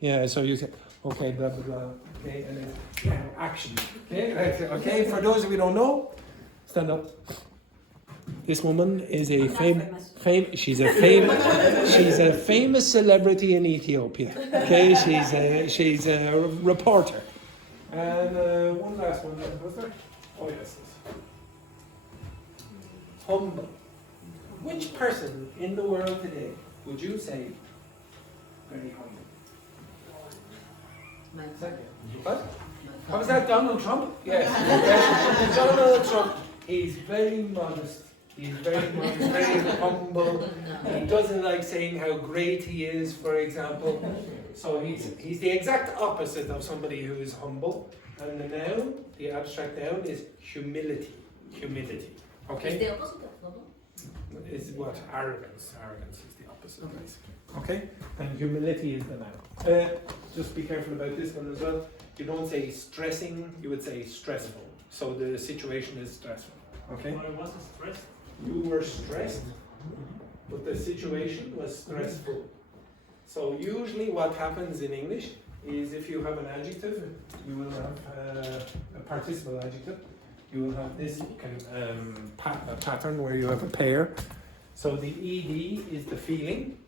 Yeah. So you said, okay, blah blah blah. Okay, and then action. Okay, right. Okay. For those of you who don't know, stand up. This woman is a she's a famous celebrity in Ethiopia. Okay, she's a reporter. And one last one, was there? Oh yes. Humble. Which person in the world today would you say very humble? What? What was that? Donald Trump? Yes. Donald Trump. He's very modest. He's very modest, very humble. He doesn't like saying how great he is, for example. So he's the exact opposite of somebody who is humble. And the noun, the abstract noun, is humility. Humility. Okay? Is the opposite of humble? Is what? Arrogance. Arrogance is the opposite, basically. Okay? And humility is the noun. Just be careful about this one as well. You don't say stressing, you would say stressful. So the situation is stressful. Okay? I wasn't stressed. You were stressed, but the situation was stressful. So usually what happens in English is if you have an adjective, you will have a participle adjective. You will have this pattern where you have a pair. So the ed is the feeling,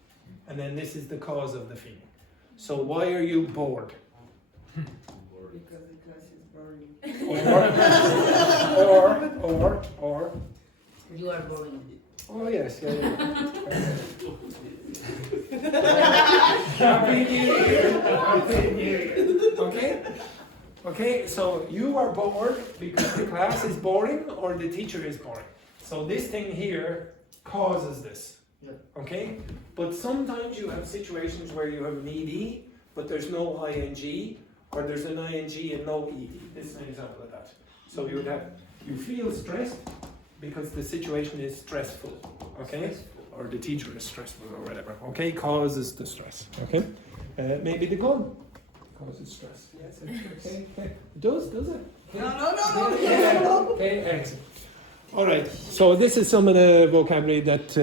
and then this is the cause of the feeling. So why are you bored? Because the class is boring. Or You are boring. Oh yes, yeah. Happy New Year. Happy New Year. Okay? Okay, so you are bored because the class is boring or the teacher is boring. So this thing here causes this. Okay? But sometimes you have situations where you have an ED, but there's no ing, or there's an ing and no ed. This is an example of that. So you would have, you feel stressed because the situation is stressful. Okay? Or the teacher is stressful or whatever. Okay? Causes the stress. Okay? Maybe the gun causes stress. Yes, okay. It does it? No. Okay, excellent. All right, so this is some of the vocabulary that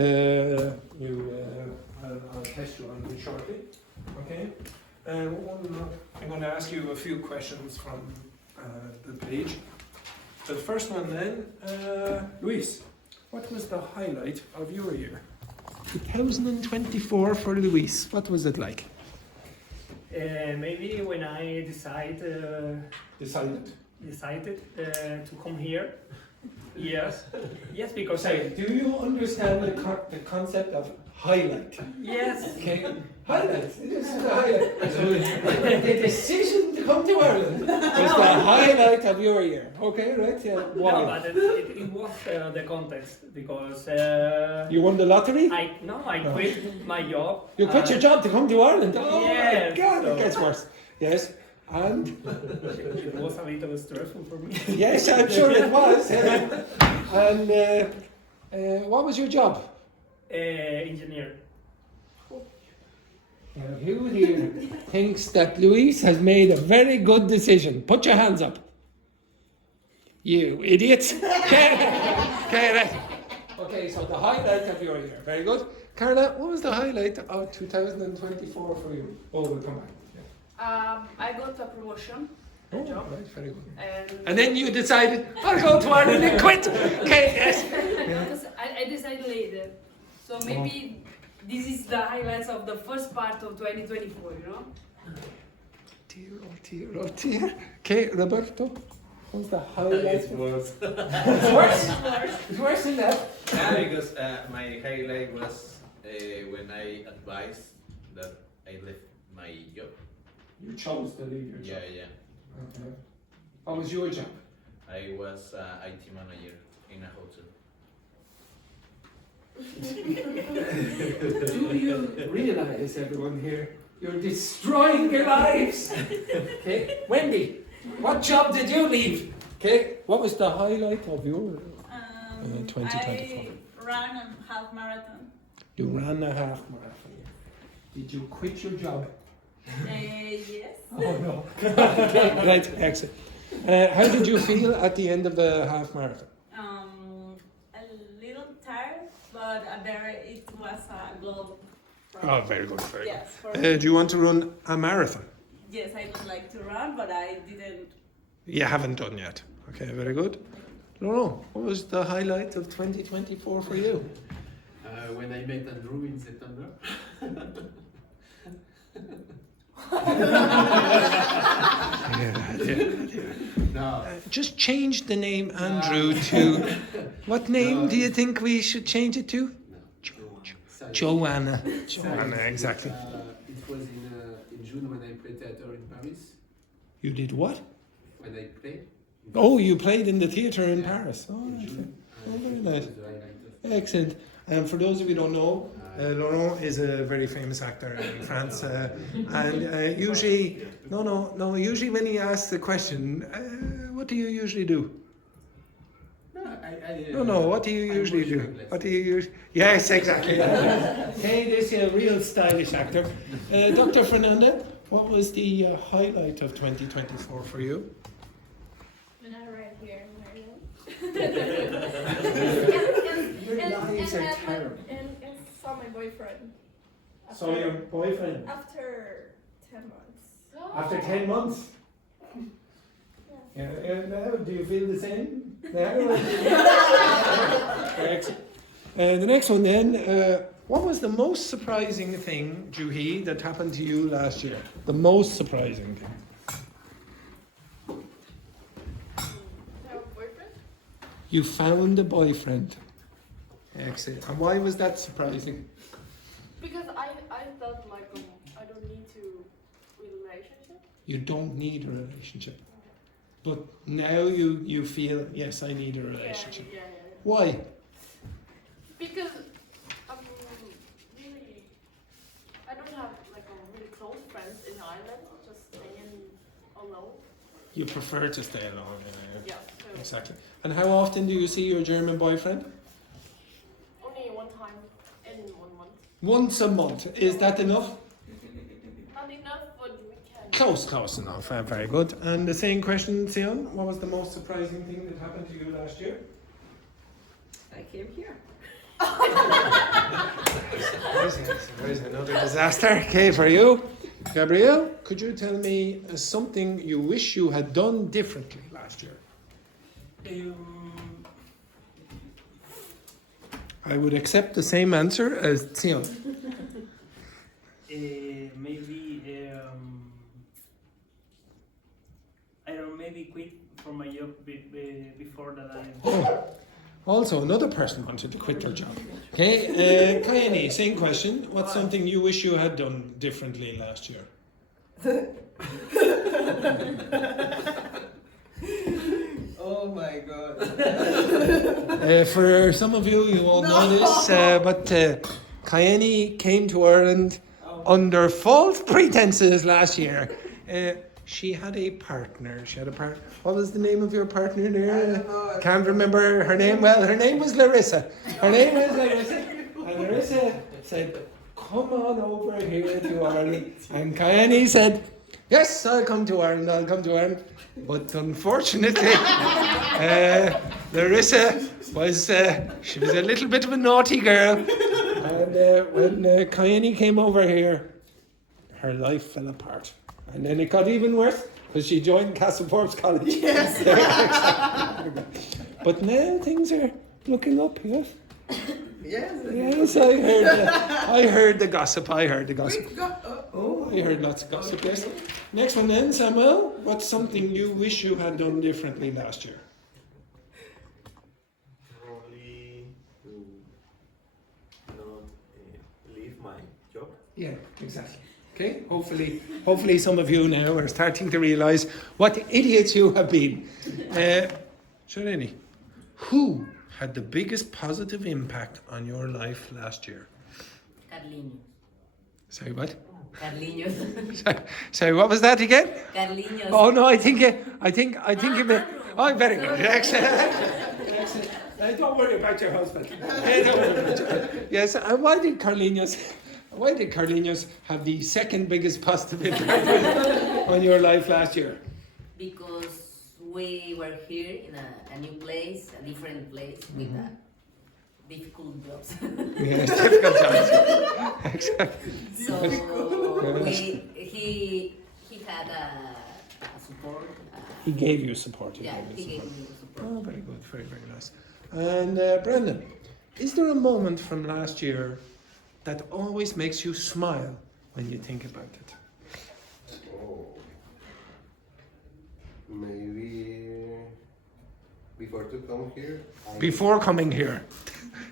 I'll test you on shortly. Okay? I'm going to ask you a few questions from the page. The first one then, Luis, what was the highlight of your year? 2024 for Luis, what was it like? Maybe when I decided to come here. Yes, because Sorry, do you understand the concept of highlight? Yes. Okay, highlight. This is the highlight. The decision to come to Ireland was the highlight of your year. Okay, right? Yeah. Why? No, but it was the context because You won the lottery? I quit my job. You quit your job to come to Ireland? Oh Yes. my God, it gets worse. Yes, and? It was a little stressful for me. Yes, I'm sure it was. Yeah. And what was your job? Engineer. Now, who here thinks that Luis has made a very good decision? Put your hands up. You idiots. Okay, right. Okay, so the highlight of your year. Very good. Carla, what was the highlight of 2024 for you? Oh, we'll come back. I got a promotion. Oh, Job. right, very good. And then you decided, I'll go to Ireland and quit. Okay, yes. because I decided later. So maybe this is the highlights of the first part of 2024, you know? Oh dear. Okay, Roberto, what's the highlight? It's worse. It's worse? It's worse than that? Yeah, because my highlight was when I advised that I left my job. You chose to leave your job. Yeah. Okay. What was your job? I was IT manager in a hotel. Do you realize, everyone here, you're destroying your lives? Okay, Wendy, what job did you leave? Okay, what was the highlight of your 2024? I ran a half marathon. You ran a half marathon. Did you quit your job? Yes. Oh no. Okay, right, excellent. How did you feel at the end of the half marathon? A little tired, but it was a goal. Oh, very good, very Yes. good. Do you want to run a marathon? Yes, I would like to run, but I didn't. You haven't done yet. Okay, very good. Laurent, what was the highlight of 2024 for you? When I met Andrew in September. No. Just change the name Andrew to... What name do you think we should change it to? Joanna. Joanna, exactly. It was in June when I played theater in Paris. You did what? When I played. Oh, you played in the theatre in Paris. Oh, In right. June. Oh, very nice. It was the highlight of- Excellent. And for those of you who don't know, Laurent is a very famous actor in France. And usually, usually when he asks the question, what do you usually do? No, what do you usually do? What do you usually... Yes, exactly. Okay, this is a real stylish actor. Dr. Fernanda, what was the highlight of 2024 for you? When I arrived here in Your lives are terrible. and saw my boyfriend. So your boyfriend, After 10 months. after 10 months? Yeah, now, do you feel the same? Excellent. The next one then, what was the most surprising thing, Juhi, that happened to you last year? The most surprising thing? Boyfriend? You found a boyfriend. Excellent. And why was that surprising? Because I thought like I don't need to relationship. You don't need a relationship. But now you feel, yes, I need a relationship. Yeah. Why? Because really, I don't have like a really close friends in Ireland. Just staying alone. You prefer to stay alone. Yeah. So Exactly. And how often do you see your German boyfriend? only one time in 1 month. Once a month. Is that enough? Not enough, but we can. Close enough. Very good. And the same question, Sion. What was the most surprising thing that happened to you last year? I came here. There's another disaster. Okay, for you. Gabrielle, could you tell me something you wish you had done differently last year? I would accept the same answer as Sion. Maybe I don't know, maybe quit from my job before that I. Also, another person wanted to quit their job. Okay, Kayani, same question. What's something you wish you had done differently last year? Oh my god. For some of you, you won't know this, but Kayani came to Ireland under false pretenses last year. She had a partner. What was the name of your partner there? Can't remember her name. Well, her name was Larissa. And Larissa said, come on over here to Ireland. And Kayani said, yes, I'll come to Ireland. But unfortunately, Larissa she was a little bit of a naughty girl. And when Kayani came over here, her life fell apart. And then it got even worse because she joined Castleforbes College. Yes. But now things are looking up, yes? Yes. Yes, I heard the gossip. I heard lots of gossip, yes. Next one then, Samuel. What's something you wish you had done differently last year? Probably to not leave my job. Yeah, exactly. Okay, hopefully some of you now are starting to realise what idiots you have been. Shalini, who had the biggest positive impact on your life last year? Carlinhos. Sorry, what? Carlinhos. Sorry, what was that again? Carlinhos. Oh no, I think you may. Oh, very good. Excellent. Don't worry about your husband. Yes, and why did Carlinhos have the second biggest positive impact on your life last year? Because we were here in a new place, a different place with difficult jobs. Yes, difficult jobs. Exactly. So he had a support. He gave you support. He gave me support. Oh, very good. Very, very nice. And Brendan, is there a moment from last year that always makes you smile when you think about it? Oh. Maybe before to come here. Before coming here,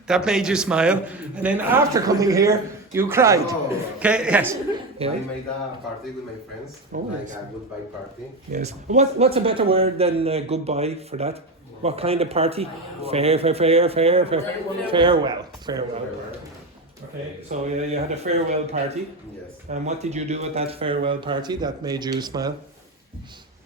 that made you smile, and then after coming here, you cried. Oh. Okay, yes. I made a party with my friends, like a goodbye party. Yes. What's a better word than goodbye for that? What kind of party? Farewell. Okay, so you had a farewell party. Yes. And what did you do at that farewell party that made you smile?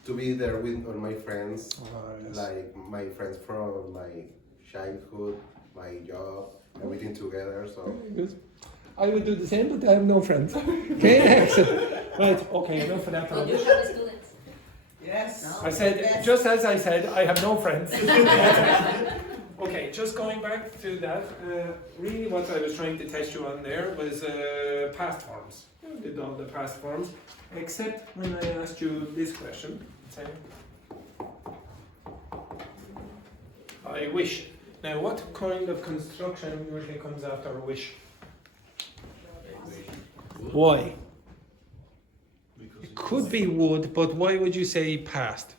To be there with all my friends, Yes. like my friends from my childhood, my job, everything together. So Good. I would do the same, but I have no friends. Okay, excellent. Right, okay, enough of that. But you have students. Yes. No? I said, just as I said, I have no friends. Okay, just going back to that, really what I was trying to test you on there was past forms. You did all the past forms, except when I asked you this question. Say, I wish. Now, what kind of construction usually comes after a wish? Why? It could be would, but why would you say past?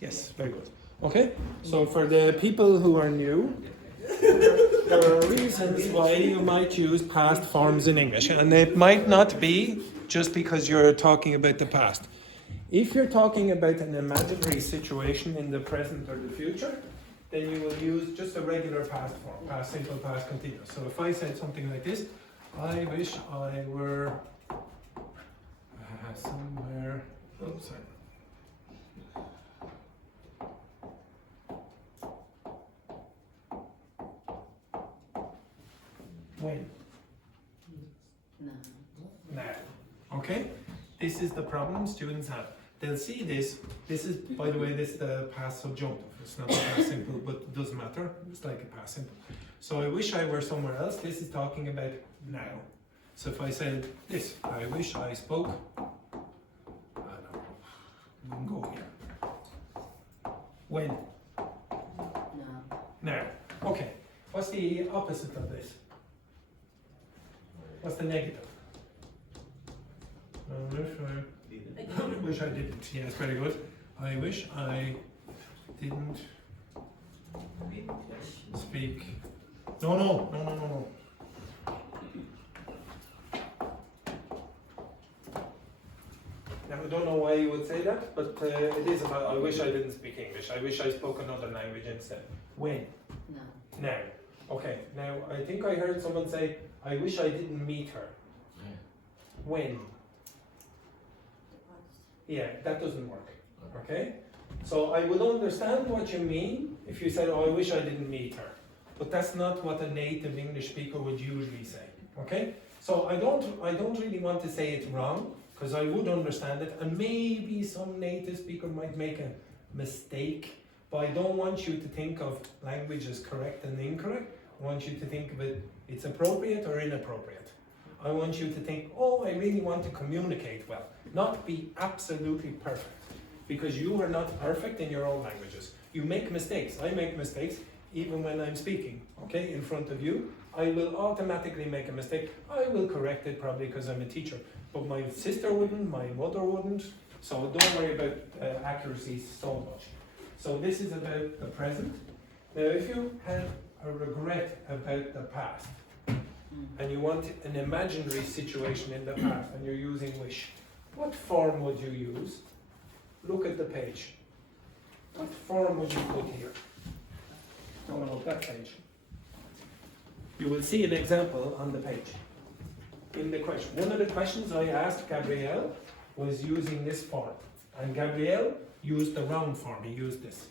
Yes, very good. Okay, so for the people who are new, There are reasons why you might use past forms in English, and it might not be just because you're talking about the past. If you're talking about an imaginary situation in the present or the future, then you will use just a regular past form, past simple, past continuous. So if I said something like this, I wish I were somewhere. Oh, sorry. When? No. Now. Okay? This is the problem students have. They'll see this. This is, by the way, this is the past subjunctive. It's not the past simple, but it doesn't matter. It's like a past simple. So I wish I were somewhere else. This is talking about now. So if I said this, I wish I spoke. I don't know. We can go here. When? No. Now. Okay. What's the opposite of this? What's the negative? I wish I didn't. Yes, very good. I wish I didn't speak. No. Now, I don't know why you would say that, but it is about I wish I didn't speak English. I wish I spoke another language instead. When? No. Now. Okay, now I think I heard someone say, I wish I didn't meet her. When? Yeah, that doesn't work. Okay? So I would understand what you mean if you said, oh, I wish I didn't meet her. But that's not what a native English speaker would usually say. Okay? So I don't really want to say it wrong, because I would understand it, and maybe some native speaker might make a mistake, but I don't want you to think of language as correct and incorrect. I want you to think of it, it's appropriate or inappropriate. I want you to think, oh, I really want to communicate well, not be absolutely perfect, because you are not perfect in your own languages. You make mistakes. I make mistakes even when I'm speaking, okay, in front of you. I will automatically make a mistake. I will correct it probably because I'm a teacher, but my sister wouldn't, my mother wouldn't, so don't worry about accuracy so much. So this is about the present. Now if you have a regret about the past, and you want an imaginary situation in the past, and you're using wish, what form would you use? Look at the page. What form would you put here? No, that page. You will see an example on the page. In the question. One of the questions I asked Gabrielle was using this form. And Gabrielle used the wrong form. He used this.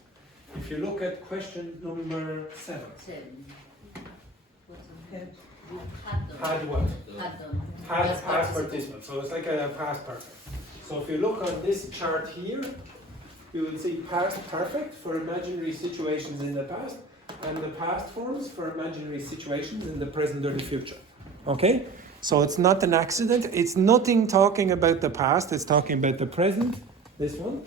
If you look at question number 7. 7. Had what? Had done. Had past participle. So it's like a past perfect. So if you look on this chart here, you will see past perfect for imaginary situations in the past, and the past forms for imaginary situations in the present or the future. Okay? So it's not an accident. It's nothing talking about the past. It's talking about the present, this one.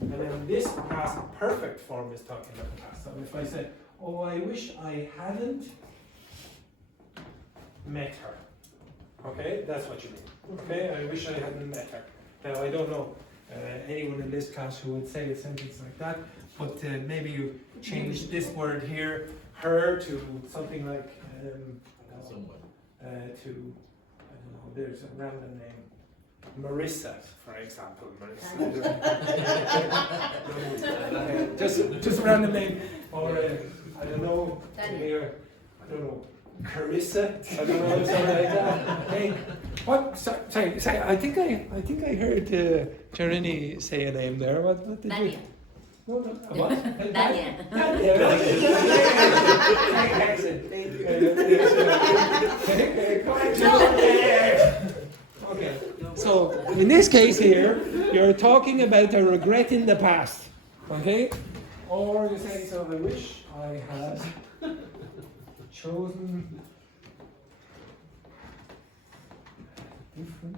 And then this past perfect form is talking about the past. So if I say, oh, I wish I hadn't met her. Okay? That's what you mean. Okay? I wish I hadn't met her. Now, I don't know anyone in this class who would say a sentence like that, but maybe you change this word here, her, to something like, there's a random name. Marissa, for example. Marissa. just a random name. Or, I don't know, here, I don't know, Carissa, I don't know, something like that. Hey, what? Sorry. I think I heard Jerini say a name there. What did Dania. you? No. What? Dania. Okay. So in this case here, you're talking about a regret in the past. Okay? Or you say, so I wish I had chosen different.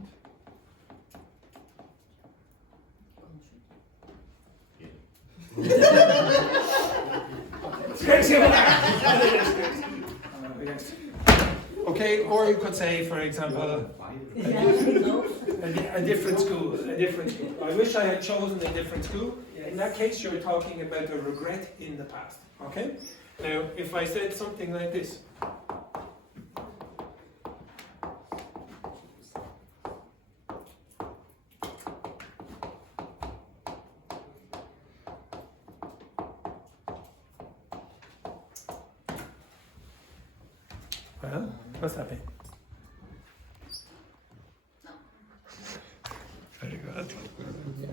Okay, or you could say, for example, a different school. I wish I had chosen a different school. In that case, you're talking about a regret in the past. Okay? Now, if I said something like this. Well, what's that mean? Very good.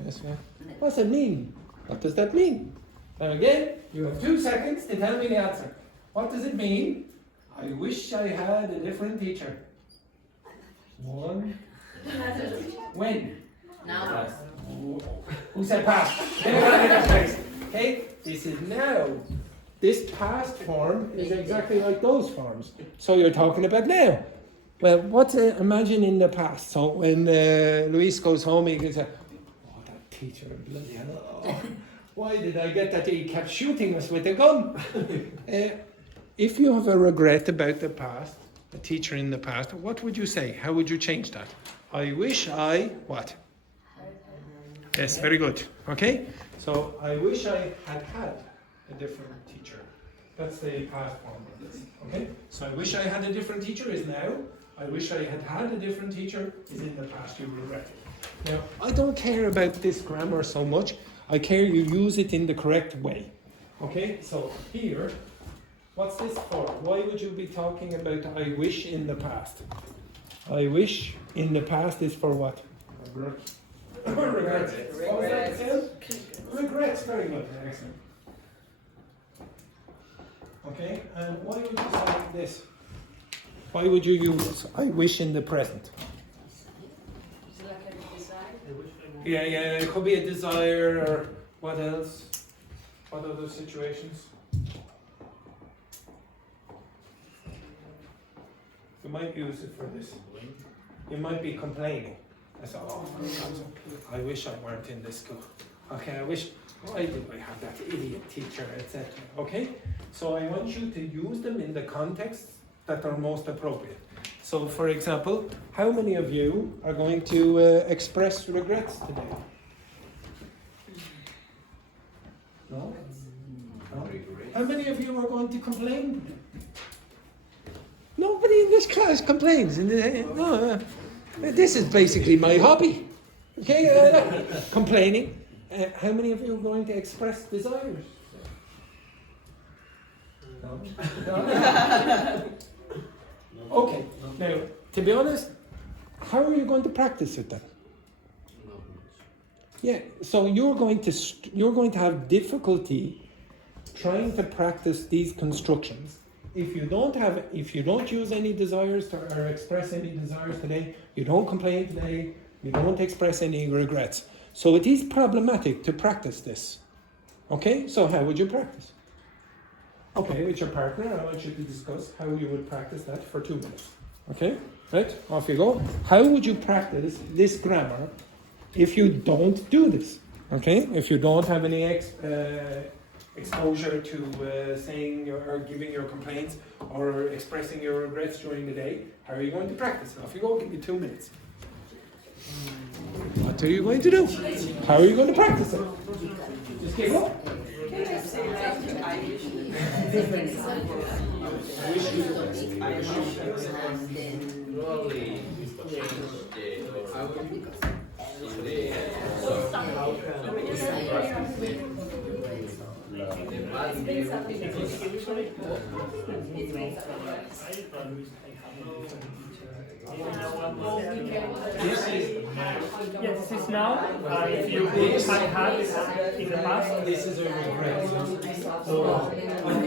Yes, yeah. What's it mean? What does that mean? Now again, you have 2 seconds to tell me the answer. What does it mean? I wish I had a different teacher. 1. When? Now. Who said past? Okay, this is now. This past form is exactly like those forms. So you're talking about now. Well, imagine in the past. So when Luis goes home, he goes, oh, that teacher, bloody hell. Oh, why did I get that? He kept shooting us with a gun. If you have a regret about the past, a teacher in the past, what would you say? How would you change that? I wish I, what? Yes, very good. Okay? So I wish I had a different teacher. That's the past form of this. Okay? So I wish I had a different teacher is now. I wish I had a different teacher is in the past. You regret it. Now, I don't care about this grammar so much. I care you use it in the correct way. Okay? So here, what's this for? Why would you be talking about I wish in the past? I wish in the past is for what? Regrets. Regrets, very good. Excellent. Okay, and why would you say this? Why would you use I wish in the present? Is it like a desire? Yeah, it could be a desire or what else? What other situations? You might use it for this. You might be complaining. I said, oh, I wish I weren't in this school. Okay, why did I have that idiot teacher, etc. Okay? So I want you to use them in the contexts that are most appropriate. So, for example, how many of you are going to express regrets today? No? No? How many of you are going to complain? Nobody in this class complains. This is basically my hobby. Okay, complaining. How many of you are going to express desires? No. Okay. Now, to be honest, how are you going to practice it then? Yeah. So you're going to have difficulty trying to practice these constructions. If you don't use any desires or express any desires today, you don't complain today, you don't express any regrets. So it is problematic to practice this. Okay, so how would you practice? Okay, with your partner, I want you to discuss how you would practice that for 2 minutes. Okay, right, off you go. How would you practice this grammar if you don't do this? Okay, if you don't have any exposure to saying or giving your complaints or expressing your regrets during the day, how are you going to practice it? Off you go, give me 2 minutes. What are you going to do? How are you going to practice it? Just give up. Yes, this is now. If you had in the past, This is a regret. So,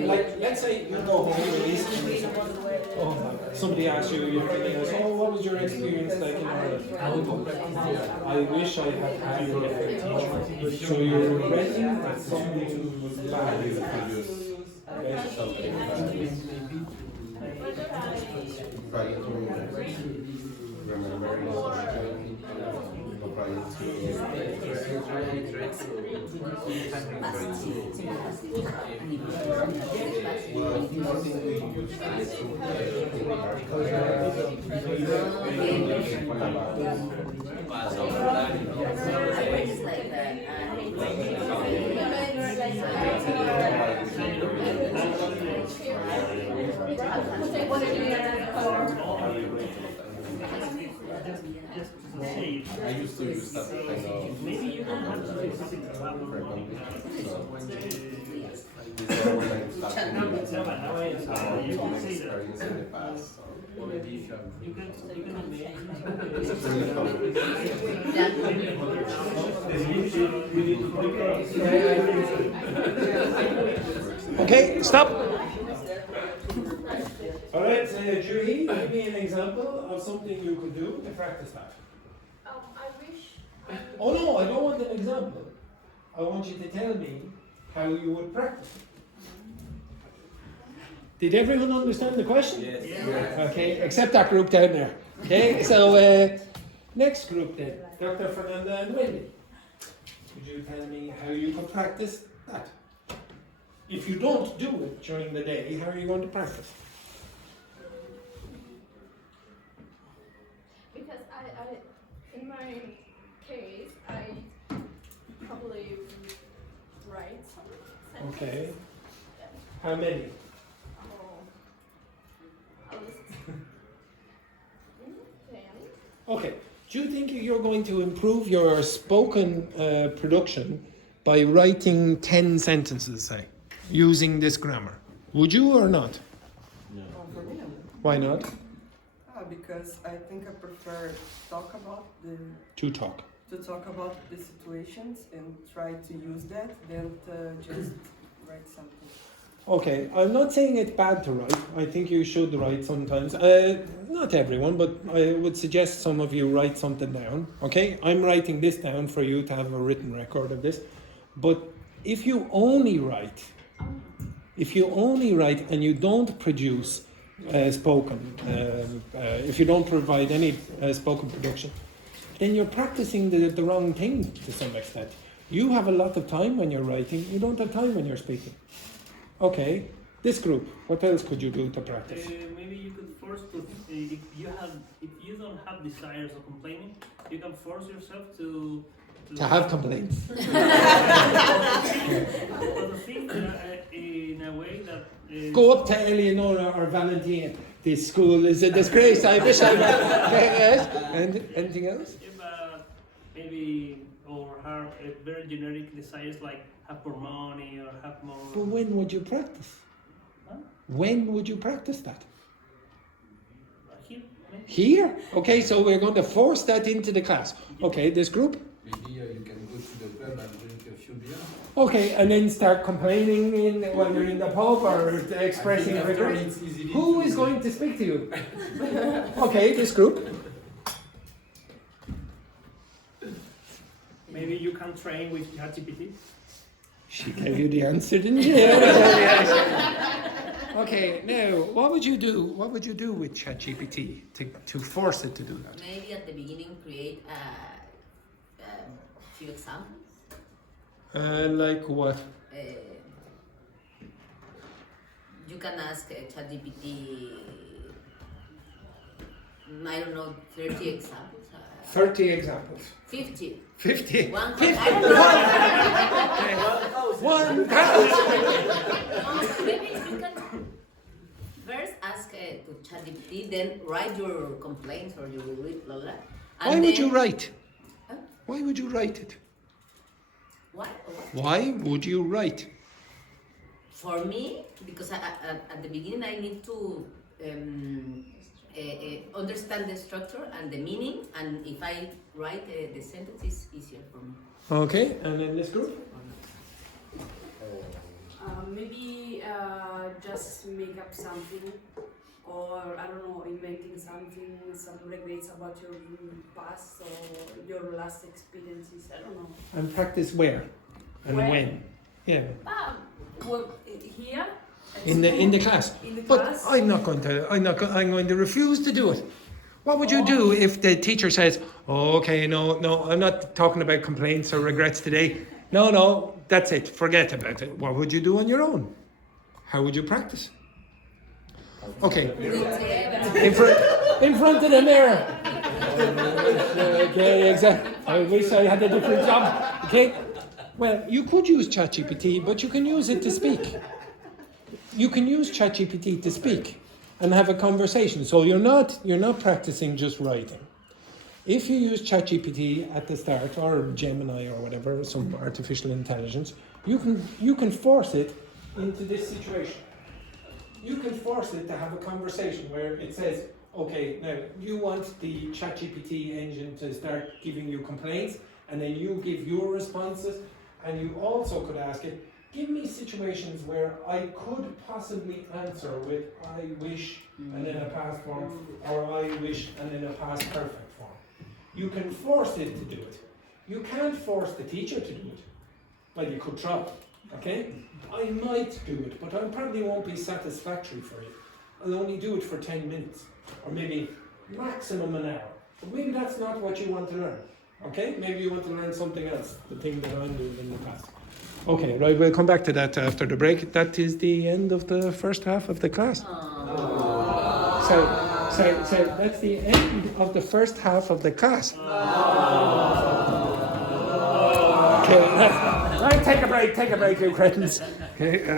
like, let's say you go home and somebody asks you, you're thinking, oh, what was your experience like in Ireland? I wish I had had a different teacher. So you're regretting that something was bad in the past. used to use that kind of Maybe you don't have to do this in a lab or this one when I started now I understand. You can say that. experience in the past. Or maybe you can. You can It's really fun. Okay, stop. All right, Julie, give me an example of something you could do to practice that. I wish. Oh no, I don't want an example. I want you to tell me how you would practice it. Did everyone understand the question? Yes. Okay, except that group down there. Okay, so next group then, Dr. Fernanda and Wendy. Could you tell me how you can practice that? If you don't do it during the day, how are you going to practice? Because in my case, I probably write some sentences. Okay. How many? At least 10. Okay. Do you think you're going to improve your spoken production by writing 10 sentences, say, using this grammar? Would you or not? Oh, for me, no. Why not? Because I think I prefer talk about To talk. to talk about the situations and try to use that than to just write something. Okay, I'm not saying it's bad to write. I think you should write sometimes. Not everyone, but I would suggest some of you write something down. Okay, I'm writing this down for you to have a written record of this. But if you only write, and you don't produce spoken, if you don't provide any spoken production, then you're practicing the wrong thing to some extent. You have a lot of time when you're writing. You don't have time when you're speaking. Okay, this group, what else could you do to practice? Maybe you could force to if you don't have desires or complaining, you can force yourself to have complaints. But to think in a way that Go up to Eleonora or Valentina. This school is a disgrace. I wish I were. Yes. And anything else? maybe or have very generic desires like have more money or have more. But when would you practice? Huh? When would you practice that? Here, maybe. Here? Okay, so we're going to force that into the class. Okay, this group? Maybe you can go to the pub and drink a few beers. Okay, and then start complaining when you're in the pub or expressing regret. Who is going to speak to you? Okay, this group. Maybe you can train with ChatGPT. She gave you the answer, didn't she? Okay, now what would you do? What would you do with ChatGPT to force it to do that? Maybe at the beginning create a few examples. Like what? You can ask ChatGPT, I don't know, 30 examples. 30 examples. 50. 50. 1,000. 1,000. No, maybe you can first ask to ChatGPT, then write your complaints or your blah blah. Why would you write? Huh? Why would you write it? What? Why would you write? For me, because at the beginning I need to understand the structure and the meaning, and if I write the sentence, it's easier for me. Okay, and then this group? Maybe just make up something, or I don't know, inventing something, some regrets about your past or your last experiences. I don't know. And practice where? And Where? when? Yeah. Well, here. In the class. In the But class. I'm going to refuse to do it. What would you do if the teacher says, oh, okay, no, I'm not talking about complaints or regrets today. No, that's it. Forget about it. What would you do on your own? How would you practice? Okay. In front of the mirror. Okay, exactly. I wish I had a different job. Okay. Well, you could use ChatGPT, but you can use it to speak. You can use ChatGPT to speak and have a conversation. So you're not practicing just writing. If you use ChatGPT at the start, or Gemini or whatever, some artificial intelligence, you can force it into this situation. You can force it to have a conversation where it says, okay, now you want the ChatGPT engine to start giving you complaints, and then you give your responses, and you also could ask it, give me situations where I could possibly answer with I wish and then a past form, or I wish and then a past perfect form. You can force it to do it. You can't force the teacher to do it. Well, you could try, okay? I might do it, but I probably won't be satisfactory for you. I'll only do it for 10 minutes, or maybe maximum an hour. But maybe that's not what you want to learn, okay? Maybe you want to learn something else, the thing that I'm doing in the past. Okay, right, we'll come back to that after the break. That is the end of the first half of the class. So that's the end of the first half of the class. Okay, right, take a break, you friends. Okay,